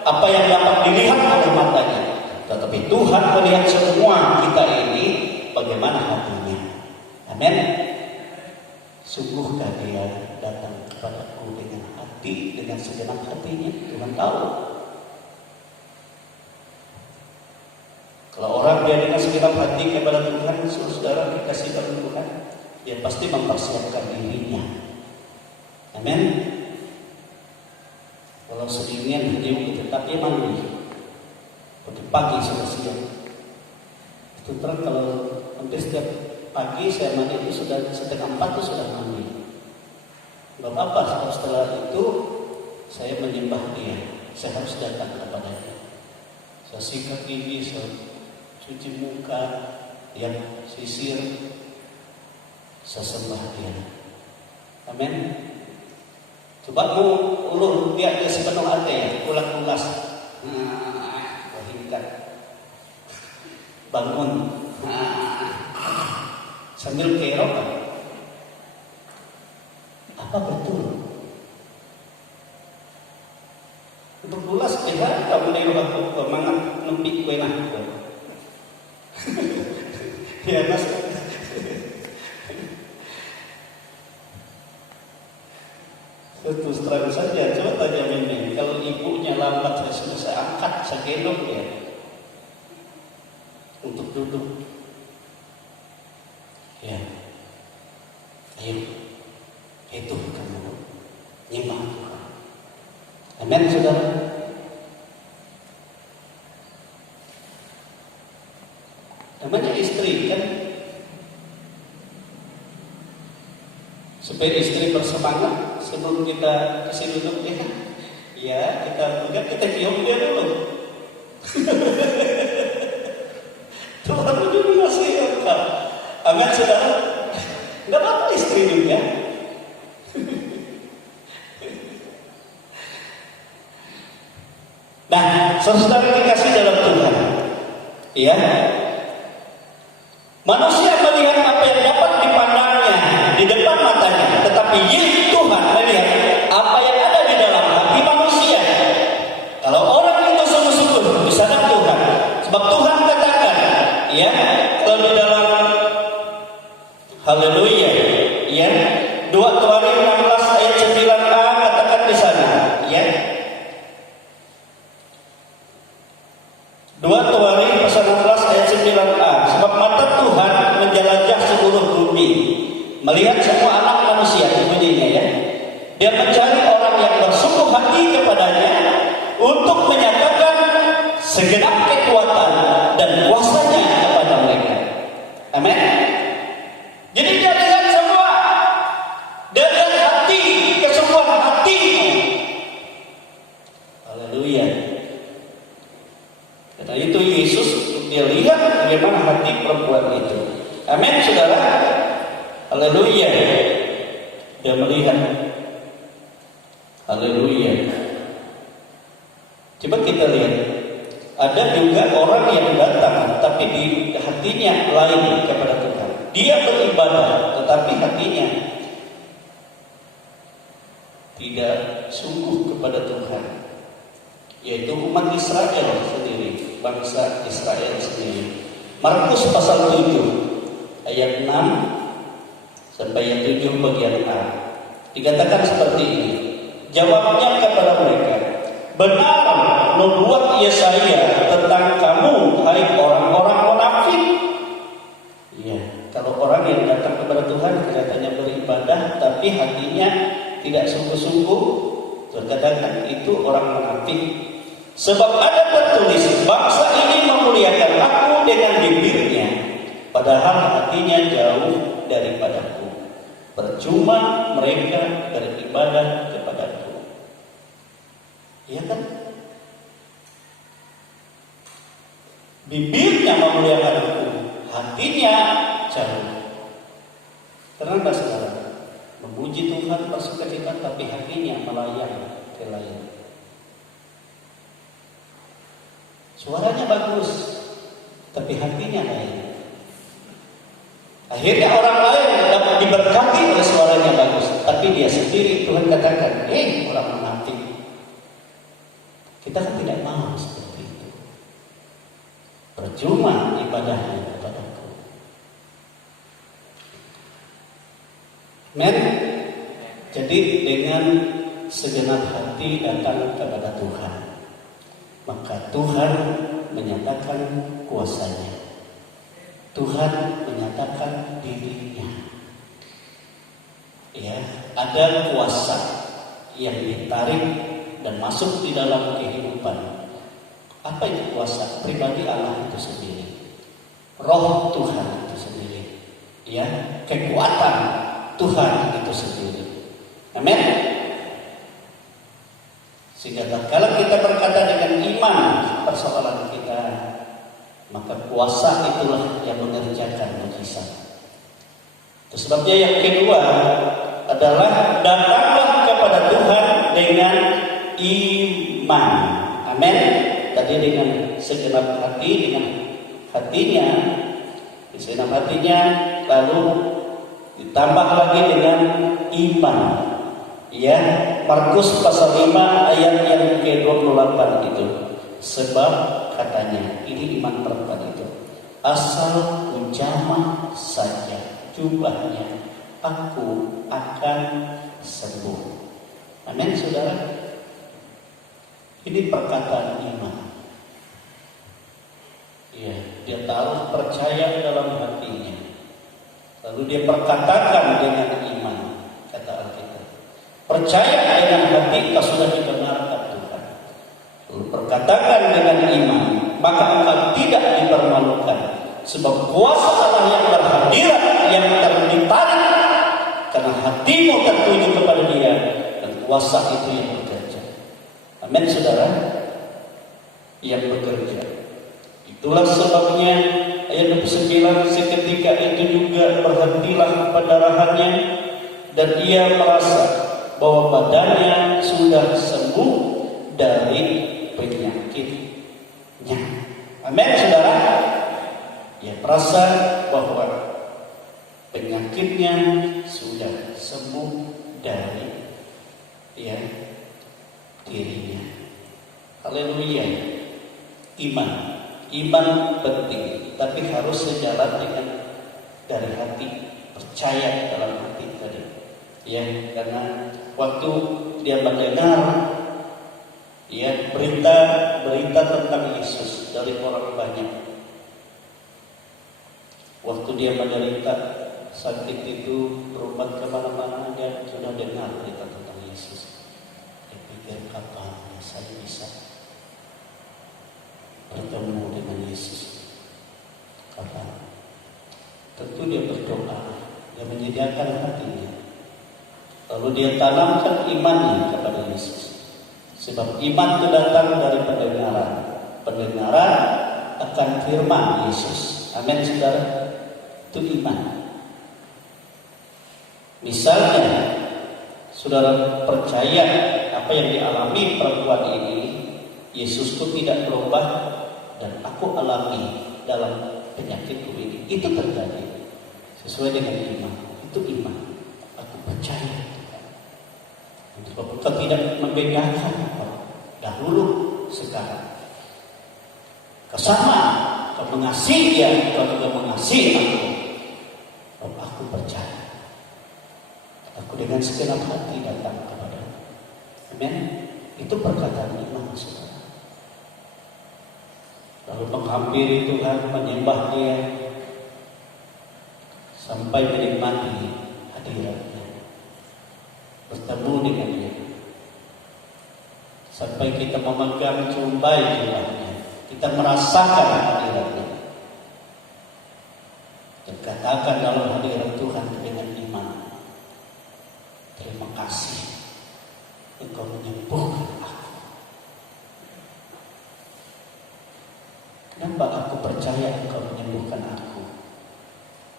apa yang dapat dilihat oleh matanya. Tetapi Tuhan melihat semua kita ini bagaimana hatinya. Amin. Sungguhkah dia datang kepadaku dengan hati, dengan segenap hatinya? Tuhan tahu. Kalau orang dia dengan segenap hati kepada Tuhan, saudara dikasih oleh Tuhan, dia pasti mempersiapkan dirinya. Amin. Kalau sedingin dia tetap dia mandi. Pagi sudah siang. Itu terang kalau hampir setiap pagi saya mandi itu sudah 3:30 itu sudah mandi. Gak apa-apa, setelah itu saya menyembah dia. Saya harus datang kepadanya. Saya sikat gigi, saya cuci muka, yang sisir, saya sembah dia. Amin. Coba mu ulur dia sepenuh hati ya, ulas-ulas. Wahingkan. Bangun. Sambil kerok. Apa betul? Untuk ulas kita kamu nero aku kemangan nempik kue nah. Ya mas. Terus terang saja, coba tanya Mimi, kalau ibunya lambat saya sudah saya angkat, saya gendong dia untuk duduk. Ya, ayo, itu kamu nyembah Tuhan. Amin, saudara. supaya istri bersemangat sebelum kita kasih duduk ya. Ya, kita cium dia dulu. Tuhan juga masih engkau. Amin, saudara. Enggak apa-apa istri juga. Nah, saudara dikasih dalam Tuhan. Ya. Manusia melihat apa yang dapat dipandangnya di depan matanya, tetapi Tuhan melihat apa yang ada di dalam hati manusia. Kalau orang itu sungguh-sungguh di sana Tuhan, sebab Tuhan katakan, ya, kalau di dalam Haleluya, ya, 2 Tawarik 16 ayat 9a katakan di sana, ya. 2 Tawarik pasal 16 ayat 9a, sebab mata Tuhan menjelajah seluruh bumi, melihat semua anak manusia, bunyinya ya. Dia mencari orang yang bersungguh hati kepadanya untuk menyatakan segenap kekuatan dan kuasanya kepada mereka. Amin. Jadi dia lihat semua, dia lihat hati, kesungguhan hati. Haleluya. Karena itu Yesus dia lihat bagaimana hati perempuan itu. Amin, saudara. Haleluya. Dia melihat. Haleluya. Coba kita lihat. Ada juga orang yang datang, tapi di hatinya lain kepada Tuhan. Dia beribadah, tetapi hatinya tidak sungguh kepada Tuhan. Yaitu umat Israel sendiri, bangsa Israel sendiri. Markus pasal 7 ayat 6 sampai ayat 7 bagian A. Dikatakan seperti ini. Jawabnya kepada mereka, benar nubuat Yesaya tentang kamu, hai orang-orang munafik. Ya, kalau orang yang datang kepada Tuhan kelihatannya beribadah, tapi hatinya tidak sungguh-sungguh, terkadang itu orang munafik. Sebab ada tertulis, bangsa ini memuliakan aku dengan bibirnya, padahal hatinya jauh daripadaku. Percuma mereka beribadah kepadaku. Iya kan? Bibirnya memuliakan aku, hatinya jauh. Kenapa saudara? Memuji Tuhan bersukacita, tapi hatinya melayang ke lain. Suaranya bagus, tapi hatinya lain. Akhirnya orang lain dapat diberkati oleh suaranya bagus, tapi dia sendiri Tuhan katakan, orang munafik. Kita kan tidak mau seperti itu. Percuma ibadahnya kepadaku. Men, jadi dengan segenap hati datang kepada Tuhan, maka Tuhan menyatakan kuasanya. Tuhan menyatakan dirinya. Ya, ada kuasa yang ditarik dan masuk di dalam kehidupan. Apa itu kuasa? Pribadi Allah itu sendiri, Roh Tuhan itu sendiri, ya, kekuatan Tuhan itu sendiri. Amin. Sehingga kalau kita berkata dengan iman persoalan kita, maka kuasa itulah yang mengerjakan mujizat. Itu sebabnya yang kedua adalah datanglah kepada Tuhan dengan iman. Amin. Tadi dengan segenap hati, dengan hatinya, segenap hatinya, lalu ditambah lagi dengan iman. Ya, Markus pasal 5 ayat yang ke-28 itu. Sebab katanya, ini iman perempuan itu, asal menjamah saja jubahnya, aku akan sembuh. Amin, saudara. Ini perkataan iman. Ya, dia tahu, percaya dalam hatinya. Lalu dia perkatakan dengan iman, kata Alkitab. Percaya dengan hati kau sudah dibenarkan Tuhan. Lalu perkatakan dengan iman, maka engkau tidak dipermalukan. Sebab kuasa Allah yang berhadirat, yang ditarik ke karena hatimu tertuju kepada Dia dan kuasa itu yang bekerja. Amin, saudara. Yang bekerja. Itulah sebabnya ayat 29, seketika itu juga berhentilah pendarahannya dan ia merasa bahwa badannya sudah sembuh dari penyakitnya. Amin, saudara. Ia merasa bahwa penyakitnya sudah sembuh dari dirinya. Haleluya. Iman penting, tapi harus sejalan dengan dari hati, percaya dalam hati tadi. Ya, karena waktu dia mendengar berita tentang Yesus dari orang banyak. Waktu dia menderita sakit itu berobat kemana-mana, dia sudah dengar berita tentang Yesus. Dia pikir, kapan saya bisa bertemu dengan Yesus? Kapan? Tentu dia berdoa, dia menyediakan hatinya. Lalu dia tanamkan imannya kepada Yesus. Sebab iman itu datang dari pendengaran. Pendengaran akan firman Yesus. Amin, saudara. Itu iman. Misalnya, saudara percaya apa yang dialami perempuan ini, Yesus itu tidak berubah dan aku alami dalam penyakitku ini. Itu terjadi sesuai dengan iman. Itu iman. Aku percaya. Sebab engkau tidak membedakan dahulu sekarang. Kesama, kau mengasihi Dia, kau juga mengasihi aku. Sebab aku percaya. Aku dengan segenap hati datang kepada-Mu. Amin. Itu perkataan iman, saudara. Lalu menghampiri Tuhan, menyembah Dia sampai menikmati hadirat-Nya, bertemu dengan Dia, sampai kita memegang cumbai jiwanya, kita merasakan hadirat-Nya, dan katakan dalam hadirat Tuhan dengan iman, terima kasih, Engkau menyembuhkan aku. Kenapa aku percaya Engkau menyembuhkan aku?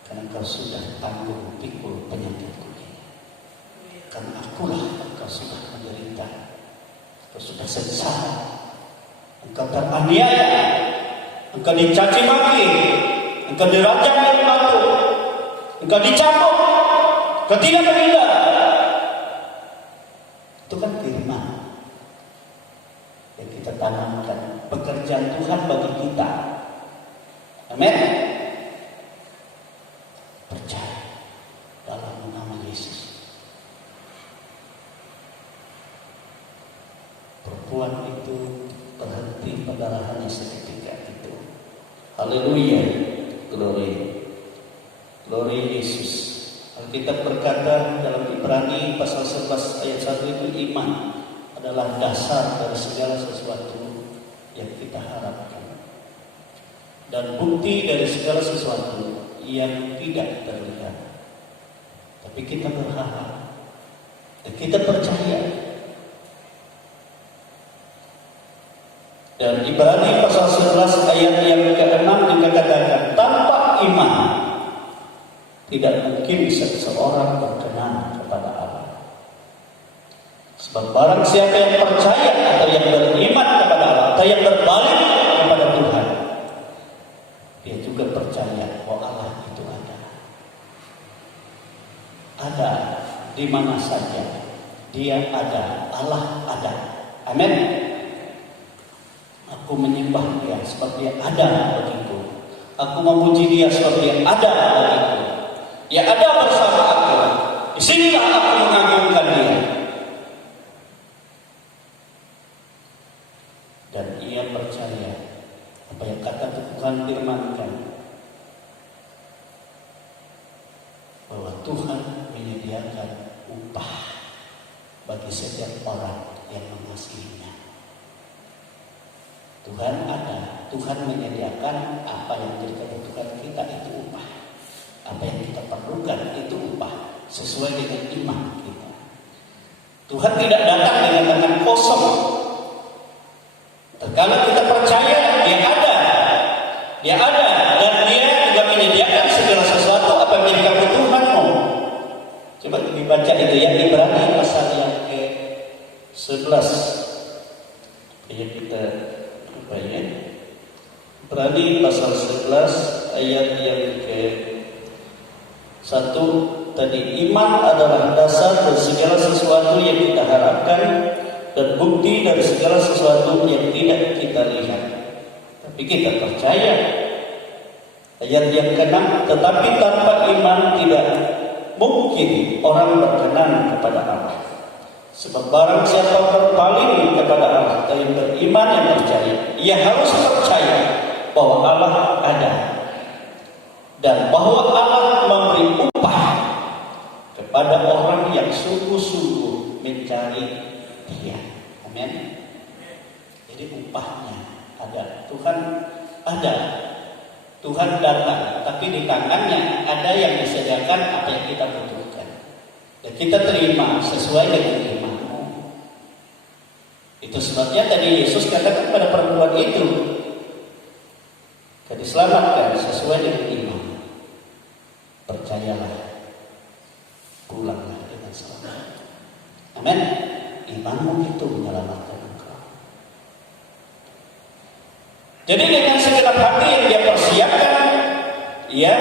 Karena Engkau sudah tanggung pikul penyakitku ini. Karena akulah Engkau sudah menderita, Engkau sudah sengsara, Engkau teraniaya, Engkau dicaci maki, Engkau dirajam dengan batu, Engkau dicambuk, Engkau tidak meninggal. Itu kan firman yang kita tanamkan, pekerjaan Tuhan bagi kita. Amin. Percaya dalam nama Yesus. Perempuan itu berhenti pendarahannya seketika itu. Haleluya. Glory Yesus. Alkitab berkata dalam Ibrani pasal 11 ayat 1 itu, iman adalah dasar dari segala sesuatu yang kita harapkan dan bukti dari segala sesuatu yang tidak terlihat. Tapi kita berharap dan kita percaya. Dan Ibrani pasal 11 ayat yang ke-6 dikatakan, tanpa iman tidak mungkin seseorang berkenan kepada Allah. Sebab barang siapa yang percaya atau yang beriman kepada Allah atau yang berbalik kepada Tuhan, dia juga percaya bahwa Allah itu ada. Ada di mana saja. Dia ada, Allah ada. Amin. Aku menyembah Dia sebab Dia ada bagiku. Aku memuji Dia sebab Dia ada bagiku. Dia ada bersama aku. Di sinilah aku mengagungkan Dia. Dan ia percaya apa yang kata Tuhan firmankan, bahwa Tuhan menyediakan upah bagi setiap orang yang mengasihinya. Tuhan ada, Tuhan menyediakan apa yang jadi kebutuhan kita itu upah. Apa yang kita perlukan itu upah. sesuai dengan iman kita. Tuhan tidak datang dengan tangan kosong. Terkala kita percaya Dia ada dan Dia juga menyediakan segala sesuatu apa yang menjadi kebutuhanmu. Coba dibaca itu ya, Ibrani pasal yang ke-11. Ayat kita apa ya? Ibrani pasal 11 ayat yang ke-1 tadi, iman adalah dasar dari segala sesuatu yang kita harapkan dan bukti dari segala sesuatu yang tidak kita lihat. Tapi kita percaya. Ayat yang ke-6, tetapi tanpa iman tidak mungkin orang berkenan kepada Allah. Sebab barang siapa berpaling kepada Allah dan beriman yang percaya, ia harus percaya bahwa Allah ada dan bahwa Allah memberi upah kepada orang yang sungguh-sungguh mencari Dia. Amin. Jadi upahnya ada. Tuhan ada. Tuhan datang, tapi di tangannya ada yang disediakan apa yang kita butuhkan. Dan kita terima sesuai dengan imanmu. Itu sebabnya tadi Yesus katakan pada perempuan itu, kau diselamatkan sesuai dengan iman. Percayalah, pulanglah dengan selamat. Amin. Imanmu itu menyelamatkan engkau. Jadi dengan segenap hati yang dia persiapkan, ya,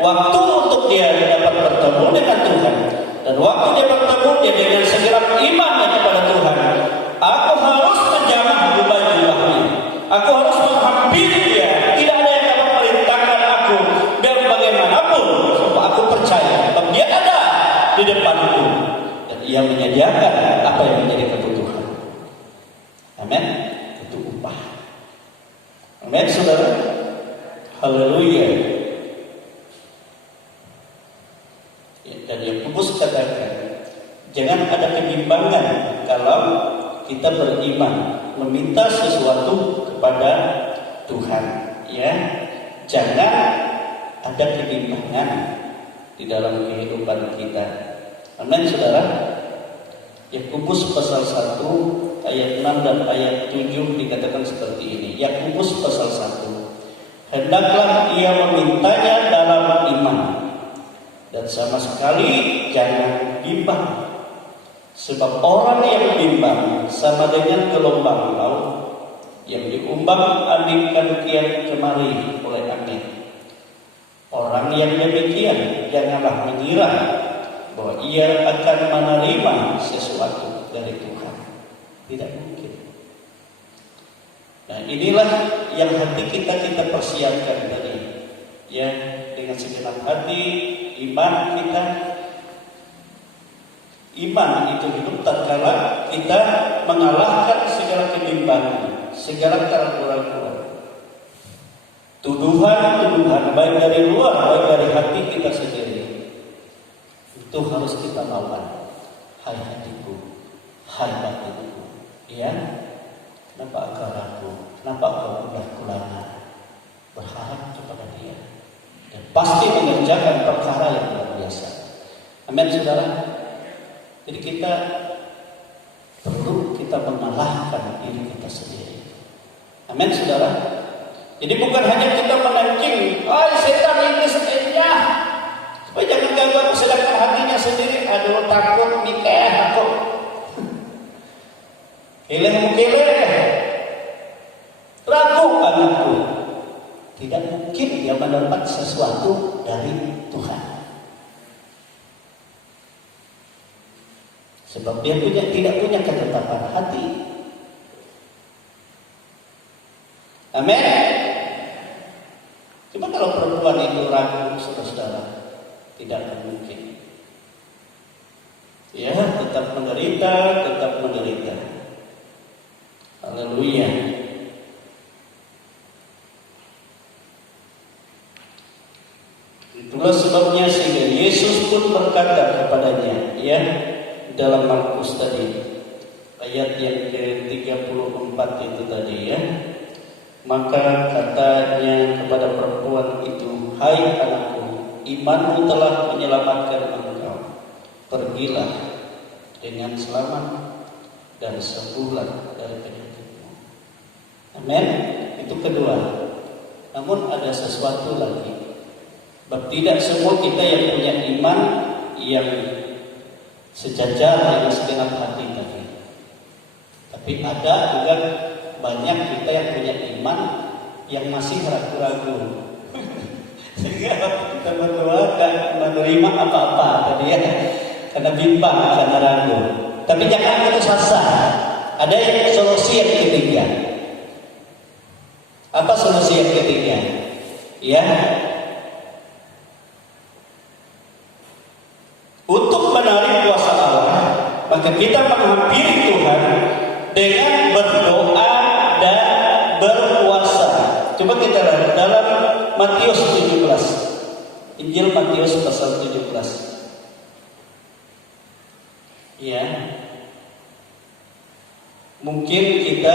waktu untuk dia dapat bertemu dengan Tuhan, dan waktu dia bertemu dia dengan segenap imannya kepada Tuhan. Aku harus menjamah jubah-jubahnya. Aku harus menghampiri Dia. Tidak ada yang dapat memerintahkan aku biar bagaimanapun. Sebab aku percaya bahwa Dia ada di depanku dan Ia menyediakan apa yang menjadi kebutuhan. Amin. Itu upah. Amin, saudara. Haleluya. Dan Yakobus katakan, jangan ada kebimbangan kalau kita beriman meminta sesuatu kepada Tuhan, ya. Jangan ada kebimbangan di dalam kehidupan kita. Amin, saudara. Yakobus pasal 1 ayat 6 dan ayat 7 dikatakan seperti ini. Yakobus pasal 1. Hendaklah ia memintanya dalam iman, dan sama sekali jangan bimbang. Sebab orang yang bimbang sama dengan gelombang laut yang diumbang-ambingkan kian kemari oleh angin. Orang yang demikian janganlah mengira bahwa ia akan menerima sesuatu dari Tuhan. Tidak mungkin. Nah, inilah yang hati kita persiapkan tadi, ya, dengan segenap hati iman kita. Iman itu hidup tatkala kita mengalahkan segala kebimbangan, segala keraguan-keraguan, tuduhan-tuduhan baik dari luar, baik dari hati kita sendiri. Itu harus kita lawan. Hai hatiku, hai batinku, ya. Kenapa engkau ragu? Kenapa engkau mudah kulana? Berharap kepada Dia dan pasti mengerjakan perkara yang luar biasa. Amin, saudara. Jadi kita perlu mengalahkan diri kita sendiri. Amin, saudara. Jadi bukan hanya kita menanking, setan ini sebenarnya, supaya jangan ganggu aku, sedangkan hatinya sendiri, aduh takut nikah aku. Keleh, ragu anakku. Tidak mungkin dia mendapat sesuatu dari Tuhan. Sebab dia tidak punya ketetapan hati. Amin. Cuma kalau perempuan itu ragu, saudara, tidak mungkin. Ya, tetap menderita. Haleluya. Itulah sebabnya sehingga Yesus pun berkata kepadanya, ya, dalam Markus tadi ayat yang ke-34 itu tadi, ya, maka katanya kepada perempuan itu, hai anakku, imanmu telah menyelamatkan engkau. pergilah dengan selamat dan sembuhlah dari penyakitmu. Amin. Itu kedua. Namun ada sesuatu lagi. Tidak semua kita yang punya iman yang sejajar dengan segenap hati tadi. Tapi ada juga banyak kita yang punya iman yang masih ragu-ragu. Sehingga kita berdoa dan menerima apa-apa tadi ya, karena bimbang, karena ragu. Tapi jangan putus asa. Ada yang solusi yang ketiga. Apa solusi yang ketiga? Ya, untuk menarik kuasa Allah, maka kita menghampiri Tuhan dengan berdoa dan berpuasa. Coba kita lihat dalam Matius 17. Injil Matius pasal 17. Ya. Mungkin kita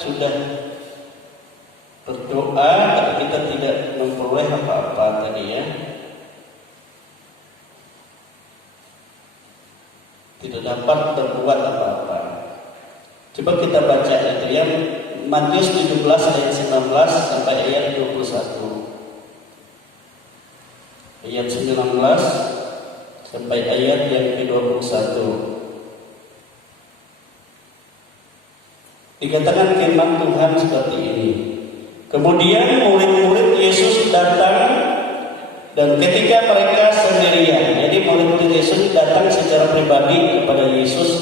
sudah berdoa tapi kita tidak memperoleh apa-apa tadi ya. Tidak dapat berbuat apa-apa. Coba kita baca itu ya, Matius 17 ayat 19 sampai ayat 21. Ayat 19 sampai ayat yang ke-21. Dikatakan firman Tuhan seperti ini. Kemudian murid-murid Yesus datang, dan ketika mereka sendirian, jadi murid-murid Yesus datang secara pribadi kepada Yesus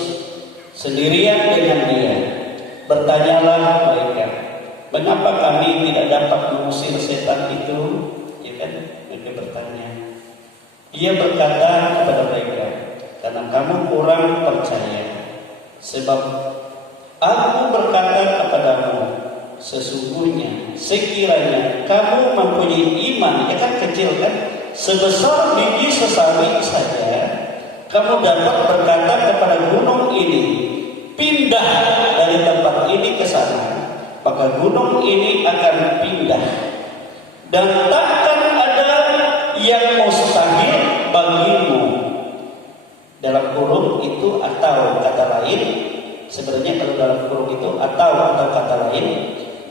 sendirian dengan dia. Bertanyalah mereka, mengapa kami tidak dapat mengusir setan itu? Ya kan? Mereka bertanya. Dia berkata kepada mereka, karena kamu kurang percaya. Sebab aku berkata kepadamu, sesungguhnya sekiranya kamu mempunyai iman, ya kan kecil kan, sebesar biji sesawi saja, kamu dapat berkata kepada gunung ini, pindah dari tempat ini ke sana, maka gunung ini akan pindah. Dan takkan ada yang mustahil bagimu. Dalam kurung itu atau kata lain, sebenarnya kalau dalam kurung itu atau kata lain,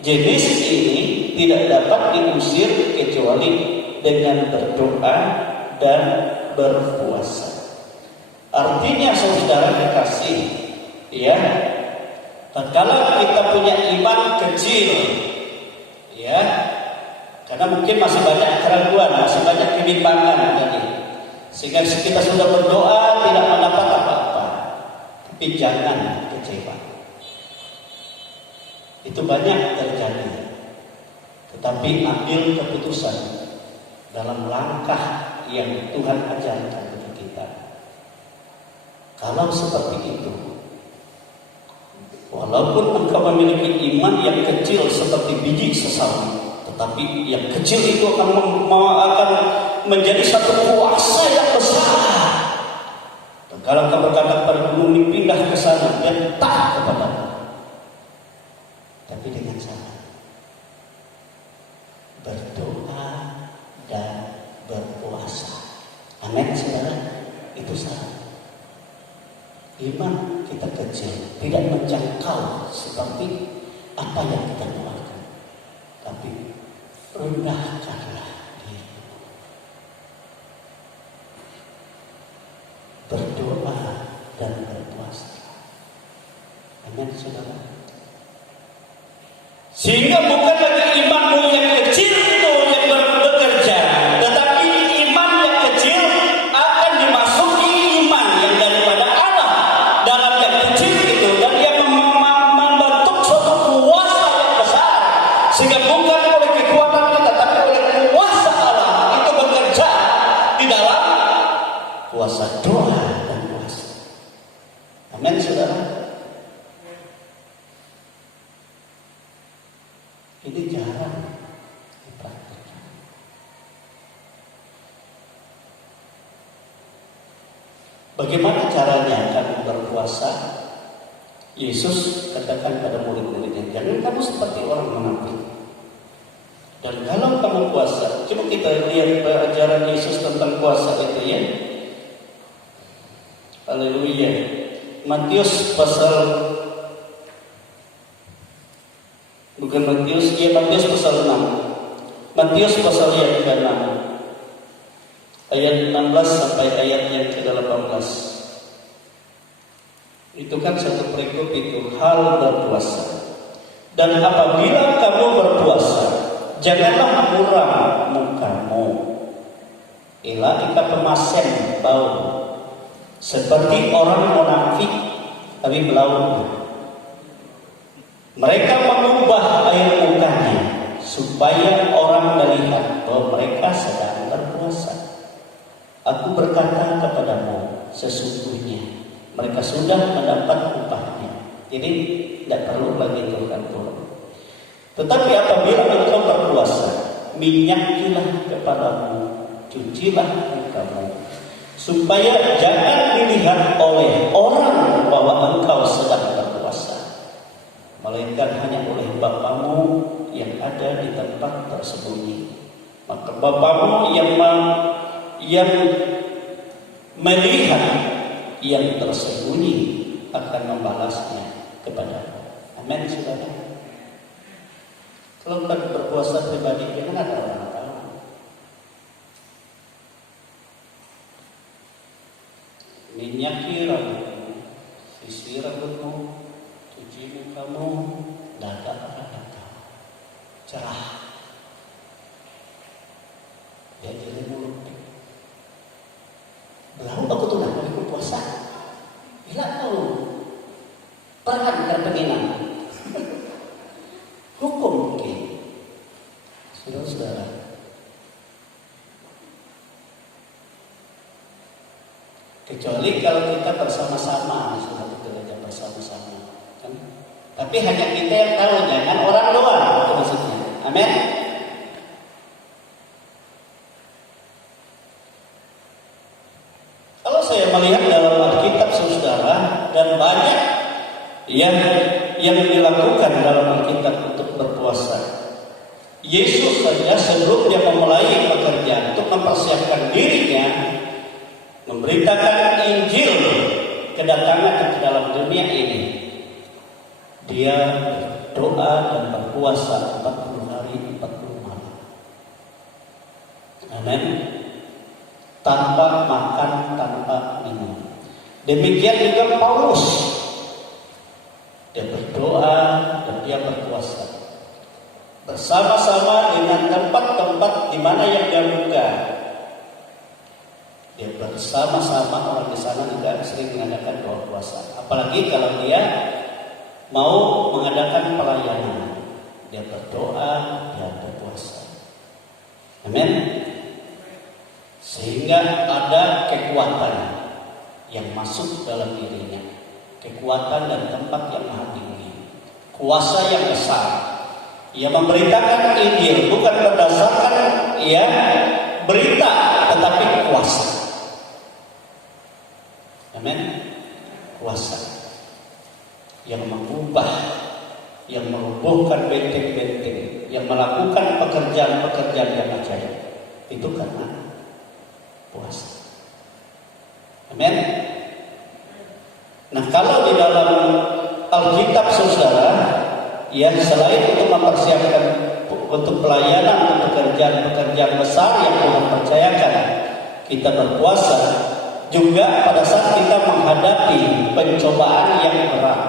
jenis ini tidak dapat diusir kecuali dengan berdoa dan berpuasa. Artinya saudara kekasih, ya, tatkala kita punya iman kecil, ya, karena mungkin masih banyak keraguan, masih banyak kebimbangan tadi, sehingga kita sudah berdoa tidak mendapat apa-apa. Tapi jangan kecewa. Itu banyak terjadi. Tetapi ambil keputusan dalam langkah yang Tuhan ajarkan kepada kita. Kalau seperti itu, walaupun engkau memiliki iman yang kecil seperti biji sesawi, tetapi yang kecil itu akan menjadi satu kuasa yang besar. Dan kalau engkau berkata kepada gunung ini pindah ke sana, dan taat kepadamu. Tapi dengan cara berdoa dan berpuasa. Amin, saudara. Itu syarat. Iman kita kecil, tidak menjangkau seperti apa yang kita doakan. Tapi rendahkanlah diri. Berdoa dan berpuasa. Amin, saudara. Sehingga bukan lagi imanmu yang kecil itu yang bekerja, tetapi iman yang kecil akan dimasuki iman yang daripada Allah dalam yang kecil itu, dan dia membentuk suatu kuasa yang besar, sehingga bukan oleh kekuatan kita, tapi oleh kuasa Allah itu bekerja di dalam kuasa doa dan puasa. Amin, saudara. Ini jarang dipraktikkan. Bagaimana caranya kami berpuasa? Yesus katakan pada murid-muridnya, jangan kamu seperti orang munafik. Dan kalau kamu puasa, coba kita lihat ajaran Yesus tentang puasa itu ya. Haleluya. Matius pasal Matius pasal 6. Matius pasal yang ke-6. Ayat 16 sampai ayat yang ke-18. Itu kan satu perikop itu hal berpuasa. Dan apabila kamu berpuasa, janganlah muram mukamu, ila ika pemasen bau, seperti orang munafik tapi belaung. Mereka mengubah air mukanya supaya orang melihat bahwa mereka sedang berpuasa. Aku berkata kepadamu, sesungguhnya mereka sudah mendapat upahnya. Jadi tidak perlu lagi turun. Tetapi apabila engkau berpuasa, minyakilah kepadamu, cucilah mukamu, supaya jangan dilihat oleh orang bahwa engkau sedang berpuasa, melainkan hanya oleh Bapamu yang ada di tempat tersembunyi. Maka Bapamu yang melihat yang tersembunyi akan membalasnya kepadamu. Amin, saudara. Kalau kita berpuasa pribadi, jangan ada orang tahu. Minyaki rambutmu, sisir rambutmu, cuci mukamu, dadak tahu. Cerah. Ya jadi mulut. Belau aku tuh nak berpuasa. Bila tahu. Perhan dan penginan. Hukum mungkin. Saudara-saudara. Kecuali kalau kita bersama-sama, sudah bekerja bersama-sama, kan? Tapi hanya kita yang tahu, jangan orang luar, itu maksudnya. Amin. Kalau saya melihat dalam Alkitab, saudara, dan banyak yang dilakukan dalam Alkitab untuk berpuasa. Yesus saja sebelum dia memulai pekerjaan untuk mempersiapkan dirinya memberitakan Injil kedatangan ke dalam dunia ini, dia berdoa dan berpuasa 40 hari 40 malam. Amin. Tanpa makan, tanpa minum. Demikian juga Paulus. Dia berdoa dan dia berpuasa bersama-sama dengan tempat-tempat di mana yang dia buka. Dia bersama-sama orang di sana juga sering mengadakan doa puasa. Apalagi kalau dia mau mengadakan pelayanan, dia berdoa, dia berpuasa. Amin. Sehingga ada kekuatan yang masuk dalam dirinya, kekuatan dan tempat yang maha tinggi, kuasa yang besar. Ia memberitakan Injil bukan berdasarkan berita, tetapi kuasa. Amin. Kuasa yang mengubah, yang merubuhkan benteng-benteng, yang melakukan pekerjaan-pekerjaan yang ajaib. Itu karena puasa. Amin. Nah, kalau di dalam Alkitab, saudara, ya selain untuk mempersiapkan untuk pelayanan, untuk pekerjaan-pekerjaan besar yang Tuhan percayakan, kita berpuasa juga pada saat kita menghadapi pencobaan yang berat,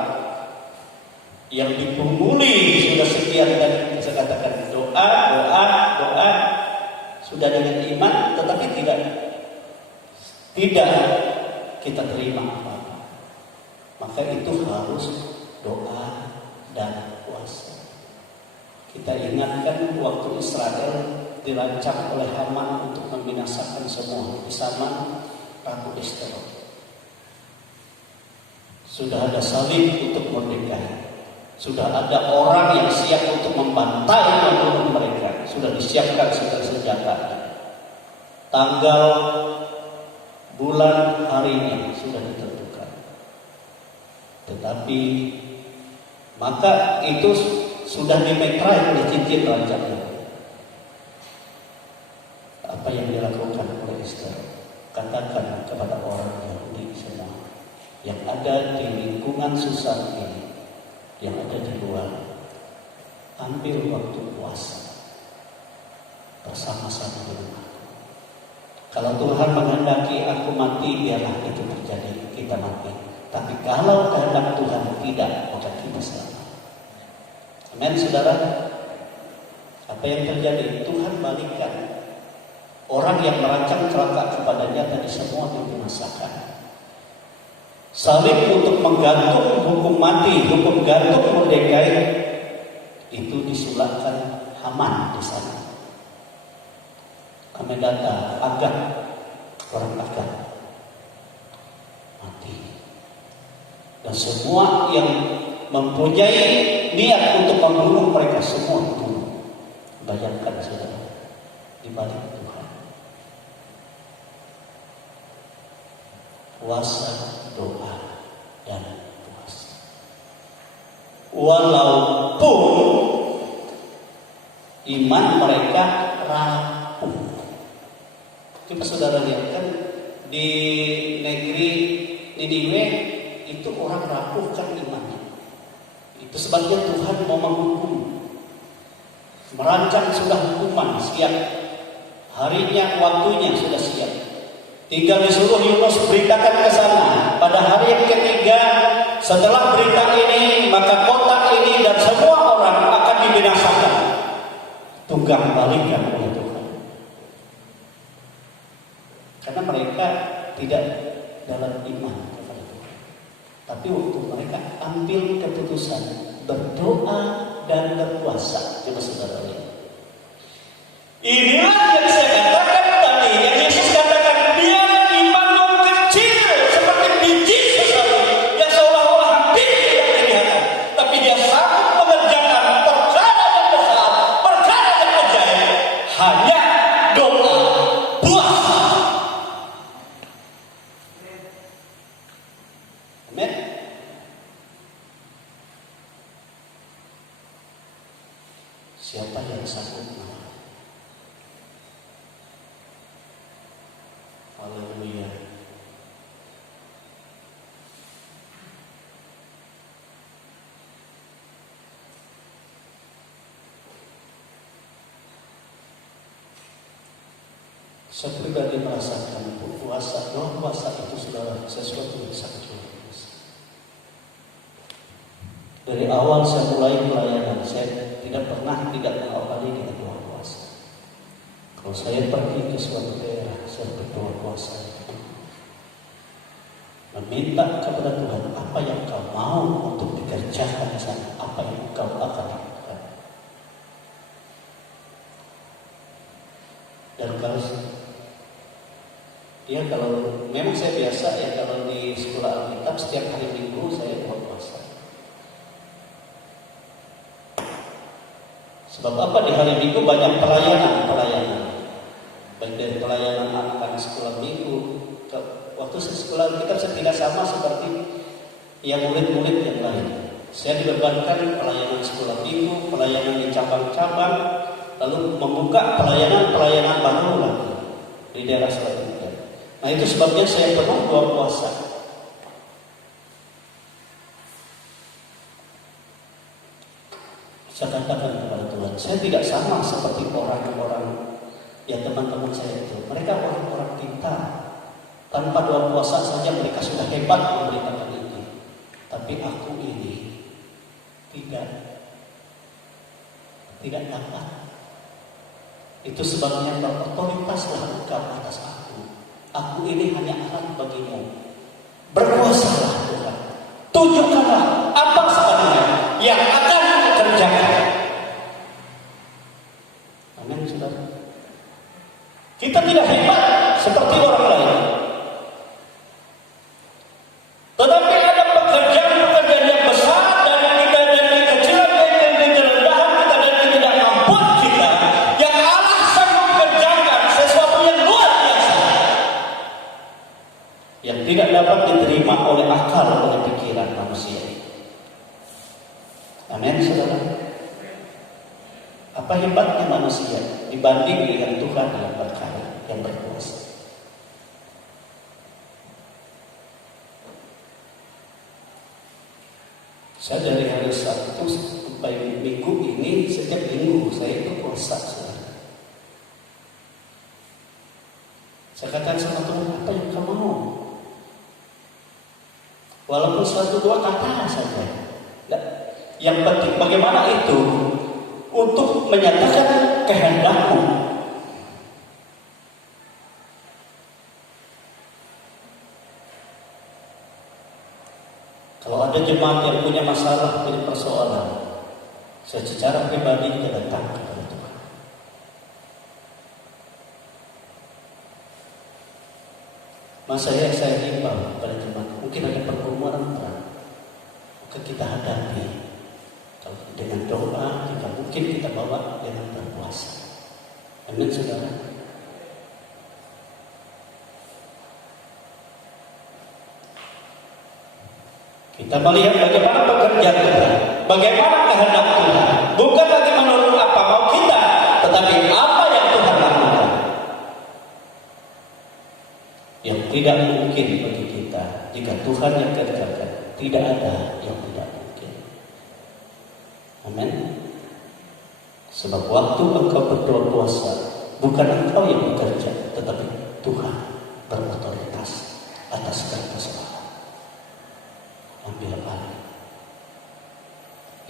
yang dipunguli sudah sekian tadi saya katakan doa sudah dengan iman, tetapi tidak kita terima apa-apa. Maka itu harus doa dan puasa. Kita ingatkan waktu Israel dirancang oleh Haman untuk membinasakan semua di zaman Ratu Ester. Sudah ada salib untuk Mordekai. Sudah ada orang yang siap untuk membantai membunuh mereka. Sudah disiapkan segala senjata. Tanggal, bulan, harinya sudah ditentukan. Tetapi maka itu sudah dimetrai oleh cincin rajanya. Apa yang dilakukan oleh Ester? Katakan kepada orang Yahudi semua, ada di luar, ambil waktu puasa bersama-sama dengan aku. Kalau Tuhan menghendaki aku mati, biarlah itu terjadi, kita mati. Tapi kalau kehendak Tuhan tidak, maka kita selamat. Amin, saudara. Apa yang terjadi? Tuhan balikkan orang yang merancang celaka kepadanya tadi semua dibinasakan. Salib untuk menggantung hukum mati, hukum gantung Mordekai, itu disulapkan Haman di sana. Hamedata, Agag, orang Agag mati. Dan semua yang mempunyai niat untuk membunuh mereka semua dibunuh. Bayangkan saudara, di balik Tuhan. Puasa, doa, dan puasa. Walaupun iman mereka rapuh. Coba saudara lihat kan di negeri Niniwe itu orang rapuh kan imannya. Itu sebabnya Tuhan mau menghukum. Merancang sudah hukuman siap. Harinya, waktunya sudah siap. Tinggal disuruh Yunus beritakan ke sana. Pada hari yang ketiga setelah berita ini, maka kota ini dan semua orang akan dibinasakan. Tunggang balikan oleh Tuhan. Karena mereka tidak dalam iman kepada Tuhan. Tapi waktu mereka ambil keputusan berdoa dan berpuasa. Coba saudara lihat. Inilah yang saya katakan tadi, yang Yesus katakan, biar imanmu kecil seperti biji sesawi yang seolah-olah hampir tidak kelihatan, tapi dia sanggup mengerjakan perkara yang besar, perkara yang ajaib. Hanya doa, puasa. Amin. Siapa yang sanggup melawan? Haleluya. Saya pribadi merasakan puasa, doa puasa itu saudara sesuatu yang sangat luar biasa. Dari awal saya mulai pelayanan, saya tidak pernah tidak mengawali dengan doa puasa. Kalau saya pergi ke suatu daerah, saya berdoa puasa, meminta kepada Tuhan apa yang Kau mau untuk dikerjakan di sana, apa yang Kau akan lakukan. Dan kalau memang saya biasa ya, kalau di sekolah Alkitab setiap hari Minggu saya doa puasa. Sebab apa? Di hari Minggu banyak pelayanan. Baik dari pelayanan anak-anak sekolah Minggu. Waktu saya sekolah Alkitab saya tidak sama seperti yang murid-murid yang lain. Saya dibebankan pelayanan sekolah Minggu, pelayanan di cabang-cabang, lalu membuka pelayanan baru lagi di daerah selanjutnya. Nah itu sebabnya saya penuh doa puasa. Saya katakan kepada Tuhan, saya tidak sama seperti orang-orang ya teman-teman saya itu. Mereka orang-orang pintar. Tanpa doa puasa saja mereka sudah hebat memberitakan ini. Tapi aku ini tidak dapat. Itu sebabnya otoritaslah engkau atas aku. Aku ini hanya alat bagimu. Berkuasalah Tuhan. Tunjukkanlah apa sebenarnya yang akan kerjakan. Amin, saudara. Kita tidak hebat seperti orang lain. Tetapi ada pekerjaan-pekerjaan yang besar dari kita, dari kecilan dari kerendahan kita, dari ketidakmampuan kita, yang Allah sanggup kerjakan sesuatu yang luar biasa, yang tidak dapat diterima oleh akal, oleh pikiran manusia. Amin, saudara. Apa hebatnya manusia dibanding dengan Tuhan yang berkarya, yang berkuasa? Saya dari hari Sabtu sampai Minggu ini, setiap minggu saya itu puasa. Saya katakan sama Tuhan, apa yang kamu mau? Walaupun 1-2 kata saja. Nah, yang penting bagaimana itu untuk menyatakan kehendakmu. Kalau ada jemaat yang punya masalah, punya persoalan, saya secara pribadi kita datang kepada Tuhan. Masa saya himbau pada jemaat, mungkin ada pergumulan terang, maka kita hadapi. Kalau dengan doa, jika mungkin kita bawa dengan berpuasa. Amin, saudara. Kita melihat bagaimana pekerjaan Tuhan, bagaimana kehendak Tuhan, bukan bagaimana apa mau kita, tetapi apa yang Tuhan lakukan. Yang tidak mungkin bagi kita, jika Tuhan yang kerjakan, tidak ada yang tidak mungkin. Amin. Sebab waktu engkau berdoa puasa, bukan engkau yang bekerja, tetapi Tuhan berotoritas atas segala persoalan. Ambil alih.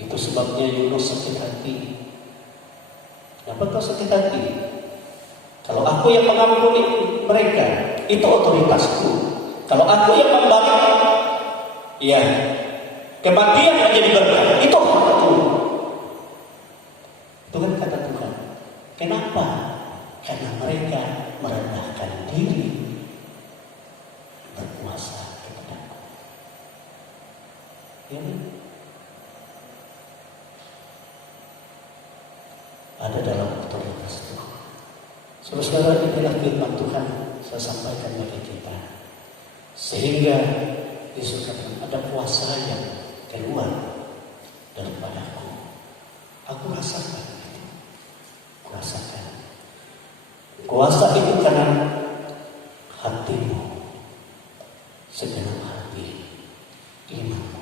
Itu sebabnya Yunus sakit hati. Kenapa kau sakit hati? Kalau aku yang mengampuni mereka, itu otoritasku. Kalau aku yang membalik, ya, kematian menjadi berkat, itu hakku. Itu kan kata Tuhan. Kenapa? Karena mereka merendahkan diri, berpuasa kepadaku. Ya, ada dalam otoritas Tuhan. Saudara-saudara, inilah firman Tuhan saya sampaikan bagi kita, sehingga Yesus katakan ada kuasa yang keluar daripadaku. Aku rasakan itu, rasakan kuasa itu karena hatimu, segenap hati, imanmu.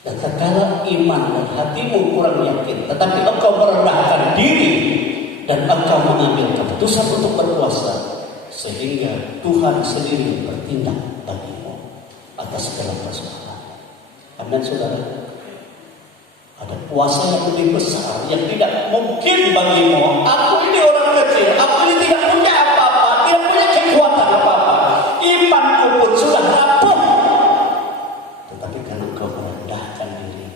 Dan tatkala iman dan hatimu kurang yakin, tetapi engkau merendahkan diri dan engkau mengambil keputusan untuk berpuasa, sehingga Tuhan sendiri bertindak bagimu atas segala persoalan. Amin, saudara. Ada puasa yang lebih besar yang tidak mungkin bagimu. Aku ini orang kecil, aku ini tidak punya apa-apa, tidak punya kekuatan apa-apa, imanku pun sudah rapuh. Tetapi karena engkau merendahkan diri,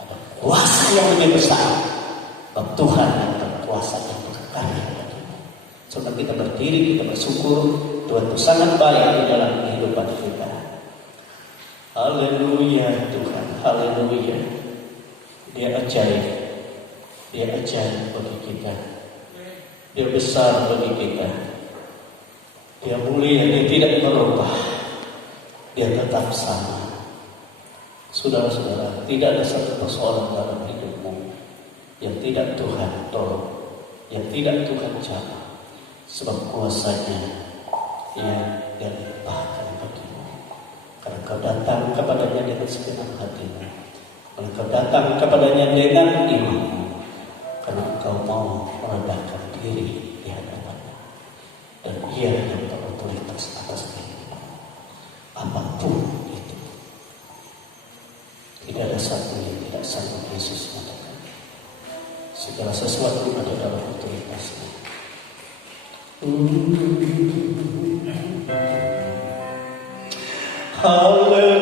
ada kuasa yang lebih besar. Sebab Tuhan yang berkuasa yang berkarya bagimu. Sebab kita berdiri, kita bersyukur, Tuhan itu sangat baik di dalam kehidupan kita. Haleluya Tuhan, haleluya. Dia ajaib, dia ajaib bagi kita. Dia besar bagi kita. Dia mulia, dia tidak berubah. Dia tetap sama. Saudara-saudara, tidak ada satu persoalan dalam hidupmu yang tidak Tuhan tolong, yang tidak Tuhan jawab. Sebab kuasanya yang limpahkan bagimu. Karena kau datang kepadanya dengan segenap hatimu. Karena kau datang kepadanya dengan imanmu. Karena kau mau merendahkan diri di hadapannya. Dan Ia yang berotoritas atas hidupmu. Apapun itu. Tidak ada satu yang tidak sanggup Yesus mengatakan. Segala sesuatu ada dalam otoritasnya. Haleluya.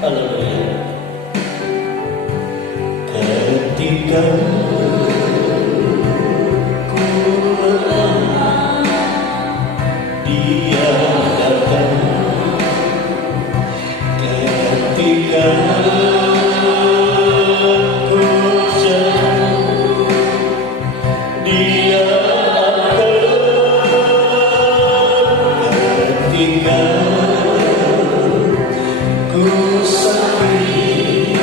Haleluya. Ketika Dia datang, ketika ku jatuh, Dia akan, ketika ku sakit,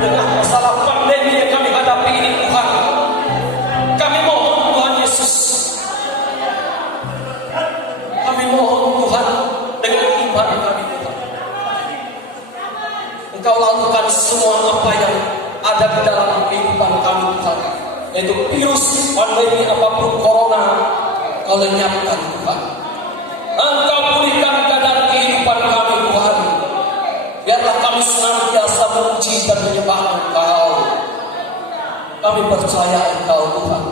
dengan masalah pandemi yang kami hadapi ini Tuhan. Kami mohon Tuhan Yesus, kami mohon Tuhan dengan iman kami Tuhan, Engkau lakukan semua apa yang ada di dalam kehidupan kami Tuhan, yaitu virus pandemi apapun corona, Kau lenyapkan Tuhan. Engkau pulihkan keadaan kehidupan kami Tuhan. Biarlah kami senantiasa memuji dan menyembah Engkau. Kami percaya Engkau Tuhan.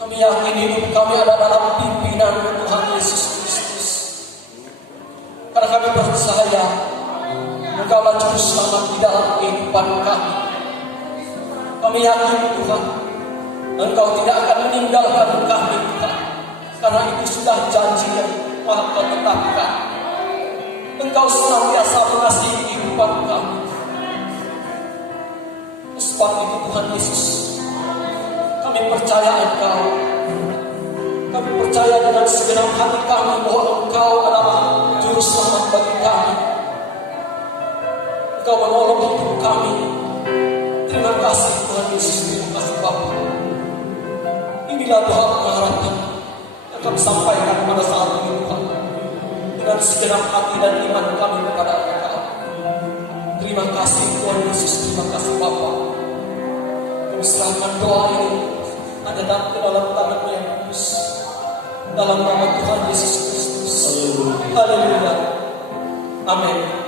Kami yakin hidup kami ada dalam pimpinan Tuhan Yesus Kristus. Karena kami percaya Engkaulah juru selamat di dalam kehidupan kami. Kami yakin Tuhan, Engkau tidak akan meninggalkan kami Tuhan. Karena itu sudah janji yang Maha Kau tetapkan. Engkau senantiasa mengasihi kehidupan kami. Sebab itu Tuhan Yesus, kami percaya Engkau. Kami percaya dengan segenap hati kami bahwa Engkau adalah juru selamat bagi kami. Engkau menolong hidup kami. Terima kasih Tuhan Yesus, terima kasih Bapa. Inilah doa pengharapan yang kami sampaikan pada saat ini Tuhan, dengan segenap hati dan iman kami kepada Engkau. Terima kasih Tuhan Yesus, terima kasih Bapa. Kami serahkan doa ini ada dalam tangan-Mu yang kudus, dalam nama Tuhan Yesus Kristus. Haleluya. Amin.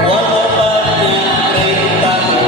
Walau banyak rintangan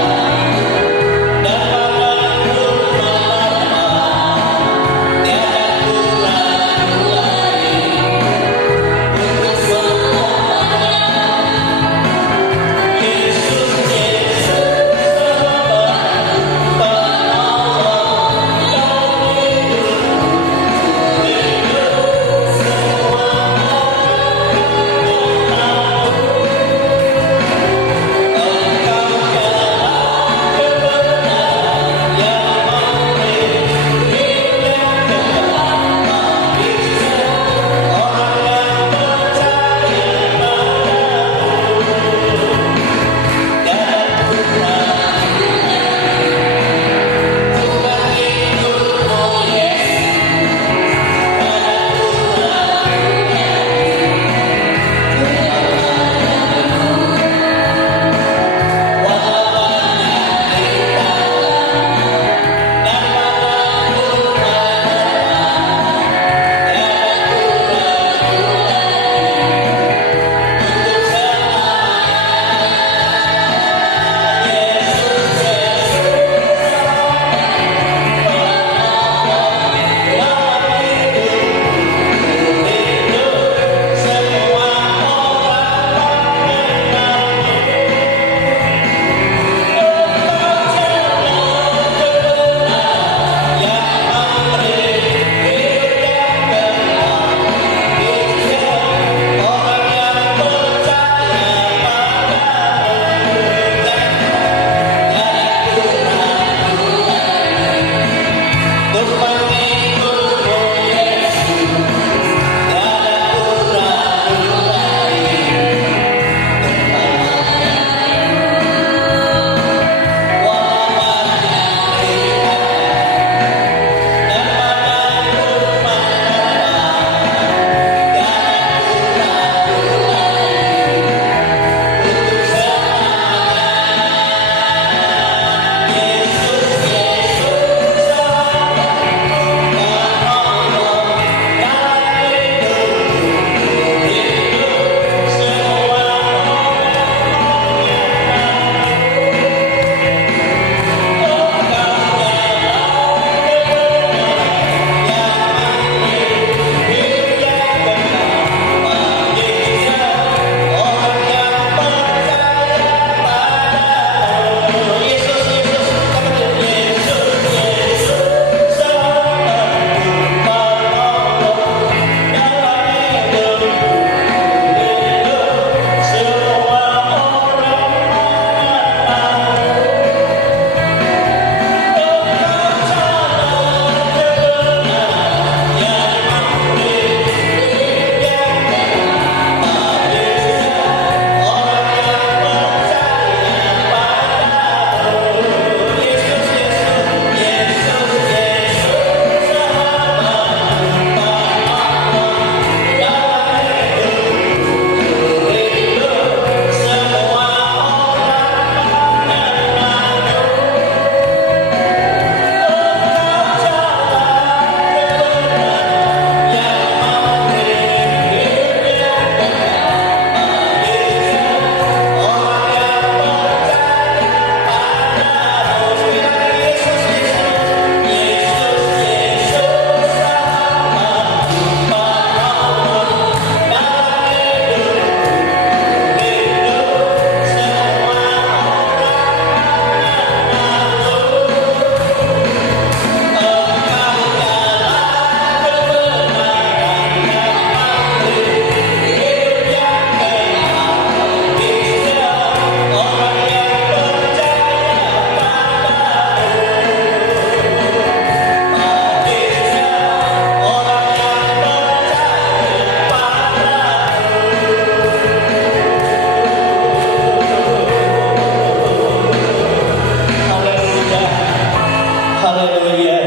Haleluya.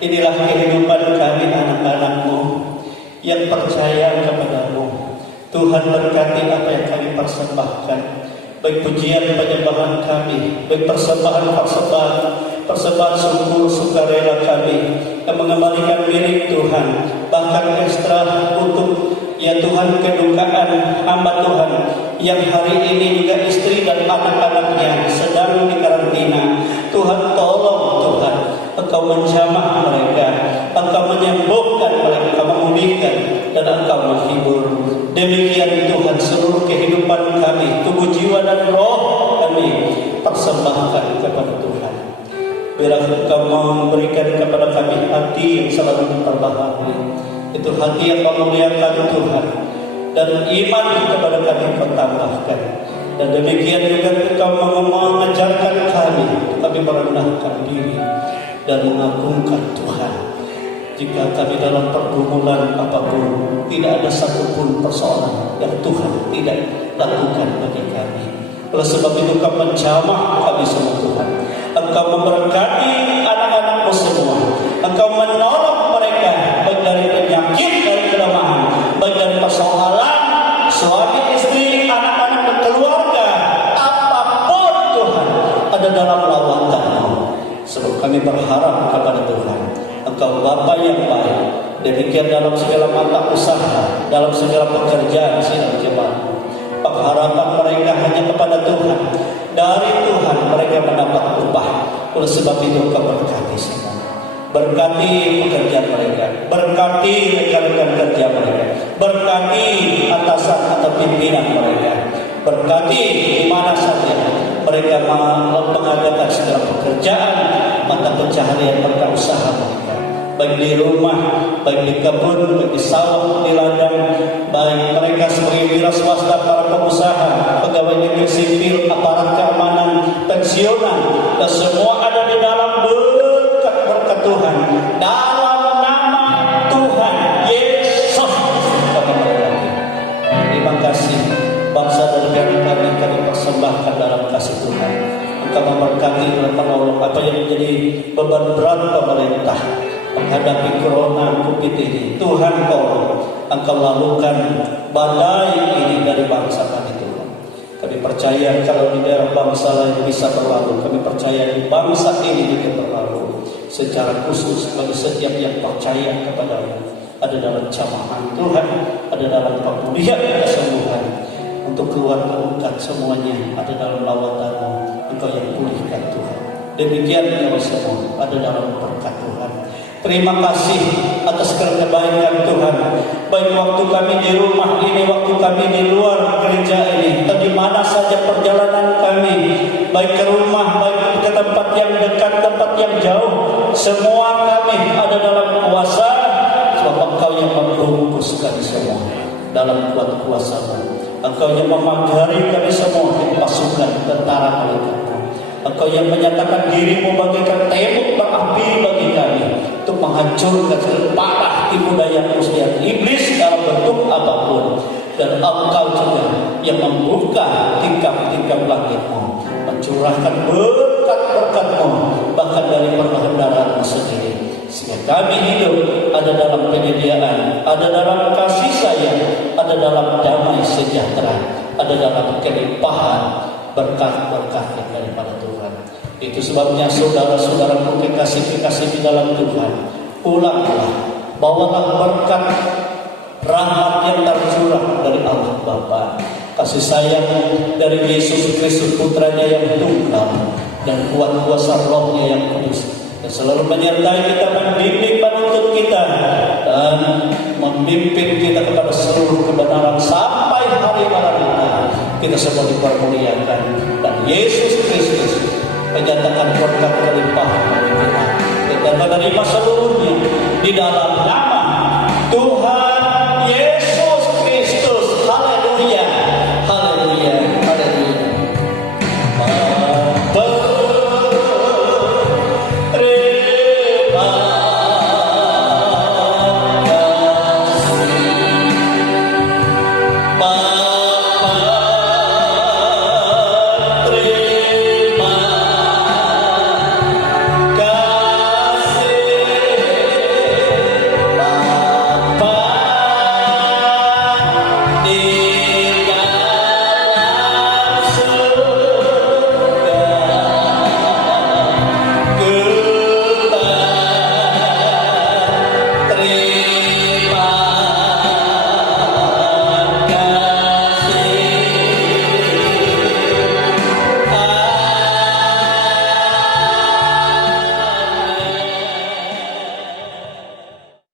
Inilah kehidupan kami anak-anak-Mu yang percaya kepadamu. Tuhan berkati apa yang kami persembahkan, baik pujian penyembahan kami, baik persembahan syukur sukarela kami yang mengembalikan diri Tuhan, bahkan ekstra untuk ya Tuhan kedukaan hamba Tuhan yang hari ini juga istri dan anak-anaknya sedang di karantina. Tuhan tolong Tuhan, Engkau menjamah mereka, Engkau menyembuhkan mereka, memulihkan dan Engkau menghibur. Demikian Tuhan seluruh kehidupan kami, tubuh, jiwa dan roh kami persembahkan kepada Tuhan. Biarlah Engkau memberikan kepada kami hati yang selalu terbaharui. Itu hati yang memuliakan Tuhan, dan iman kepada kami Engkau tambahkan. Dan demikian juga Engkau mengajarkan kami merendahkan diri dan mengagungkan Tuhan. Jika kami dalam pergumulan apapun, tidak ada satupun persoalan yang Tuhan tidak lakukan bagi kami. Oleh sebab itu Engkau menjamah kami semua Tuhan. Engkau memberkati anak-anak-Mu semua. Engkau menolong mereka baik dari penyakit, dari kelemahan, baik dari persoalan suami, istri, anak-anak dan keluarga. Apapun Tuhan ada dalam lawatan-Mu. Sebab kami berharap kepada Tuhan, Engkau Bapa yang baik. Demikian dalam segala mata usaha, dalam segala pekerjaan sidang jemaat, pengharapan mereka hanya kepada Tuhan. Dari Tuhan mereka mendapat upah. Oleh sebab itu Engkau berkati semua. Berkati pekerjaan mereka, berkati rekan-rekan kerja mereka, berkati atasan atau pimpinan mereka, berkati di mana saja mereka mengadakan segala pekerjaan, mata pencaharian mereka, usaha mereka, baik di rumah, baik di kebun, baik di sawah, di ladang, baik mereka sebagai wira swasta, para pengusaha, pegawai negeri sipil, aparat keamanan, pensiunan, dan semua ada di dalam berkat Tuhan, dalam nama Tuhan Yesus kami berkati. Terima kasih bangsa dan negara kami persembahkan dalam kasih Tuhan. Engkau memberkati dan menolong apa yang menjadi beban berat pemerintah menghadapi corona COVID ini. Tuhan Engkau lakukan badai ini dari bangsa kami Tuhan. Kami percaya kalau di daerah bangsa lain bisa berlalu, kami percaya di bangsa ini juga berlalu. Secara khusus bagi setiap yang percaya kepada-Mu, ada dalam jamahan Tuhan, ada dalam pemulihan kesembuhan untuk keluarga umat semuanya, ada dalam lawatan-Mu, Engkau yang pulihkan Tuhan. Demikian ya semua ada dalam berkat Tuhan. Terima kasih atas kebaikan Tuhan. Baik waktu kami di rumah ini, waktu kami di luar gereja ini, atau di mana saja perjalanan kami, baik ke rumah, baik ke tempat yang dekat, tempat yang jauh, semua kami ada dalam kuasa, sebab Engkau yang membungkus kami semua dalam kuat kuasa-Mu. Engkau yang memagari kami semua di pasukan tentara malaikat-Mu. Engkau yang menyatakan diri-Mu bagaikan tembok berapi bagi kami untuk menghancurkan parah tipu daya muslihat iblis dalam bentuk apapun. Dan Engkau juga yang membuka tingkap-tingkap langit-Mu, mencurahkan berkat-berkat-Mu bahkan dari perkendaraan-Mu sendiri, sehingga kami hidup ada dalam penyediaan, ada dalam kasih sayang, ada dalam damai sejahtera, ada dalam kelimpahan berkat-berkat yang daripada Tuhan. Itu sebabnya saudara-saudaraku kekasih-kekasih di dalam Tuhan, pulanglah, bawalah berkat rahmat yang tercurah dari Allah Bapa, kasih sayang dari Yesus Kristus Putranya yang tunggal, dan kuat kuasa Roh-Nya yang kudus, dan selalu menyertai kita, membimbing, menuntun kita, dan memimpin kita kepada seluruh kebenaran sampai hari maranatha. Kita semua dipermuliakan, dan Yesus Kristus menyatakan berkat kelimpahan bagi kita. Kita menerima seluruhnya di dalam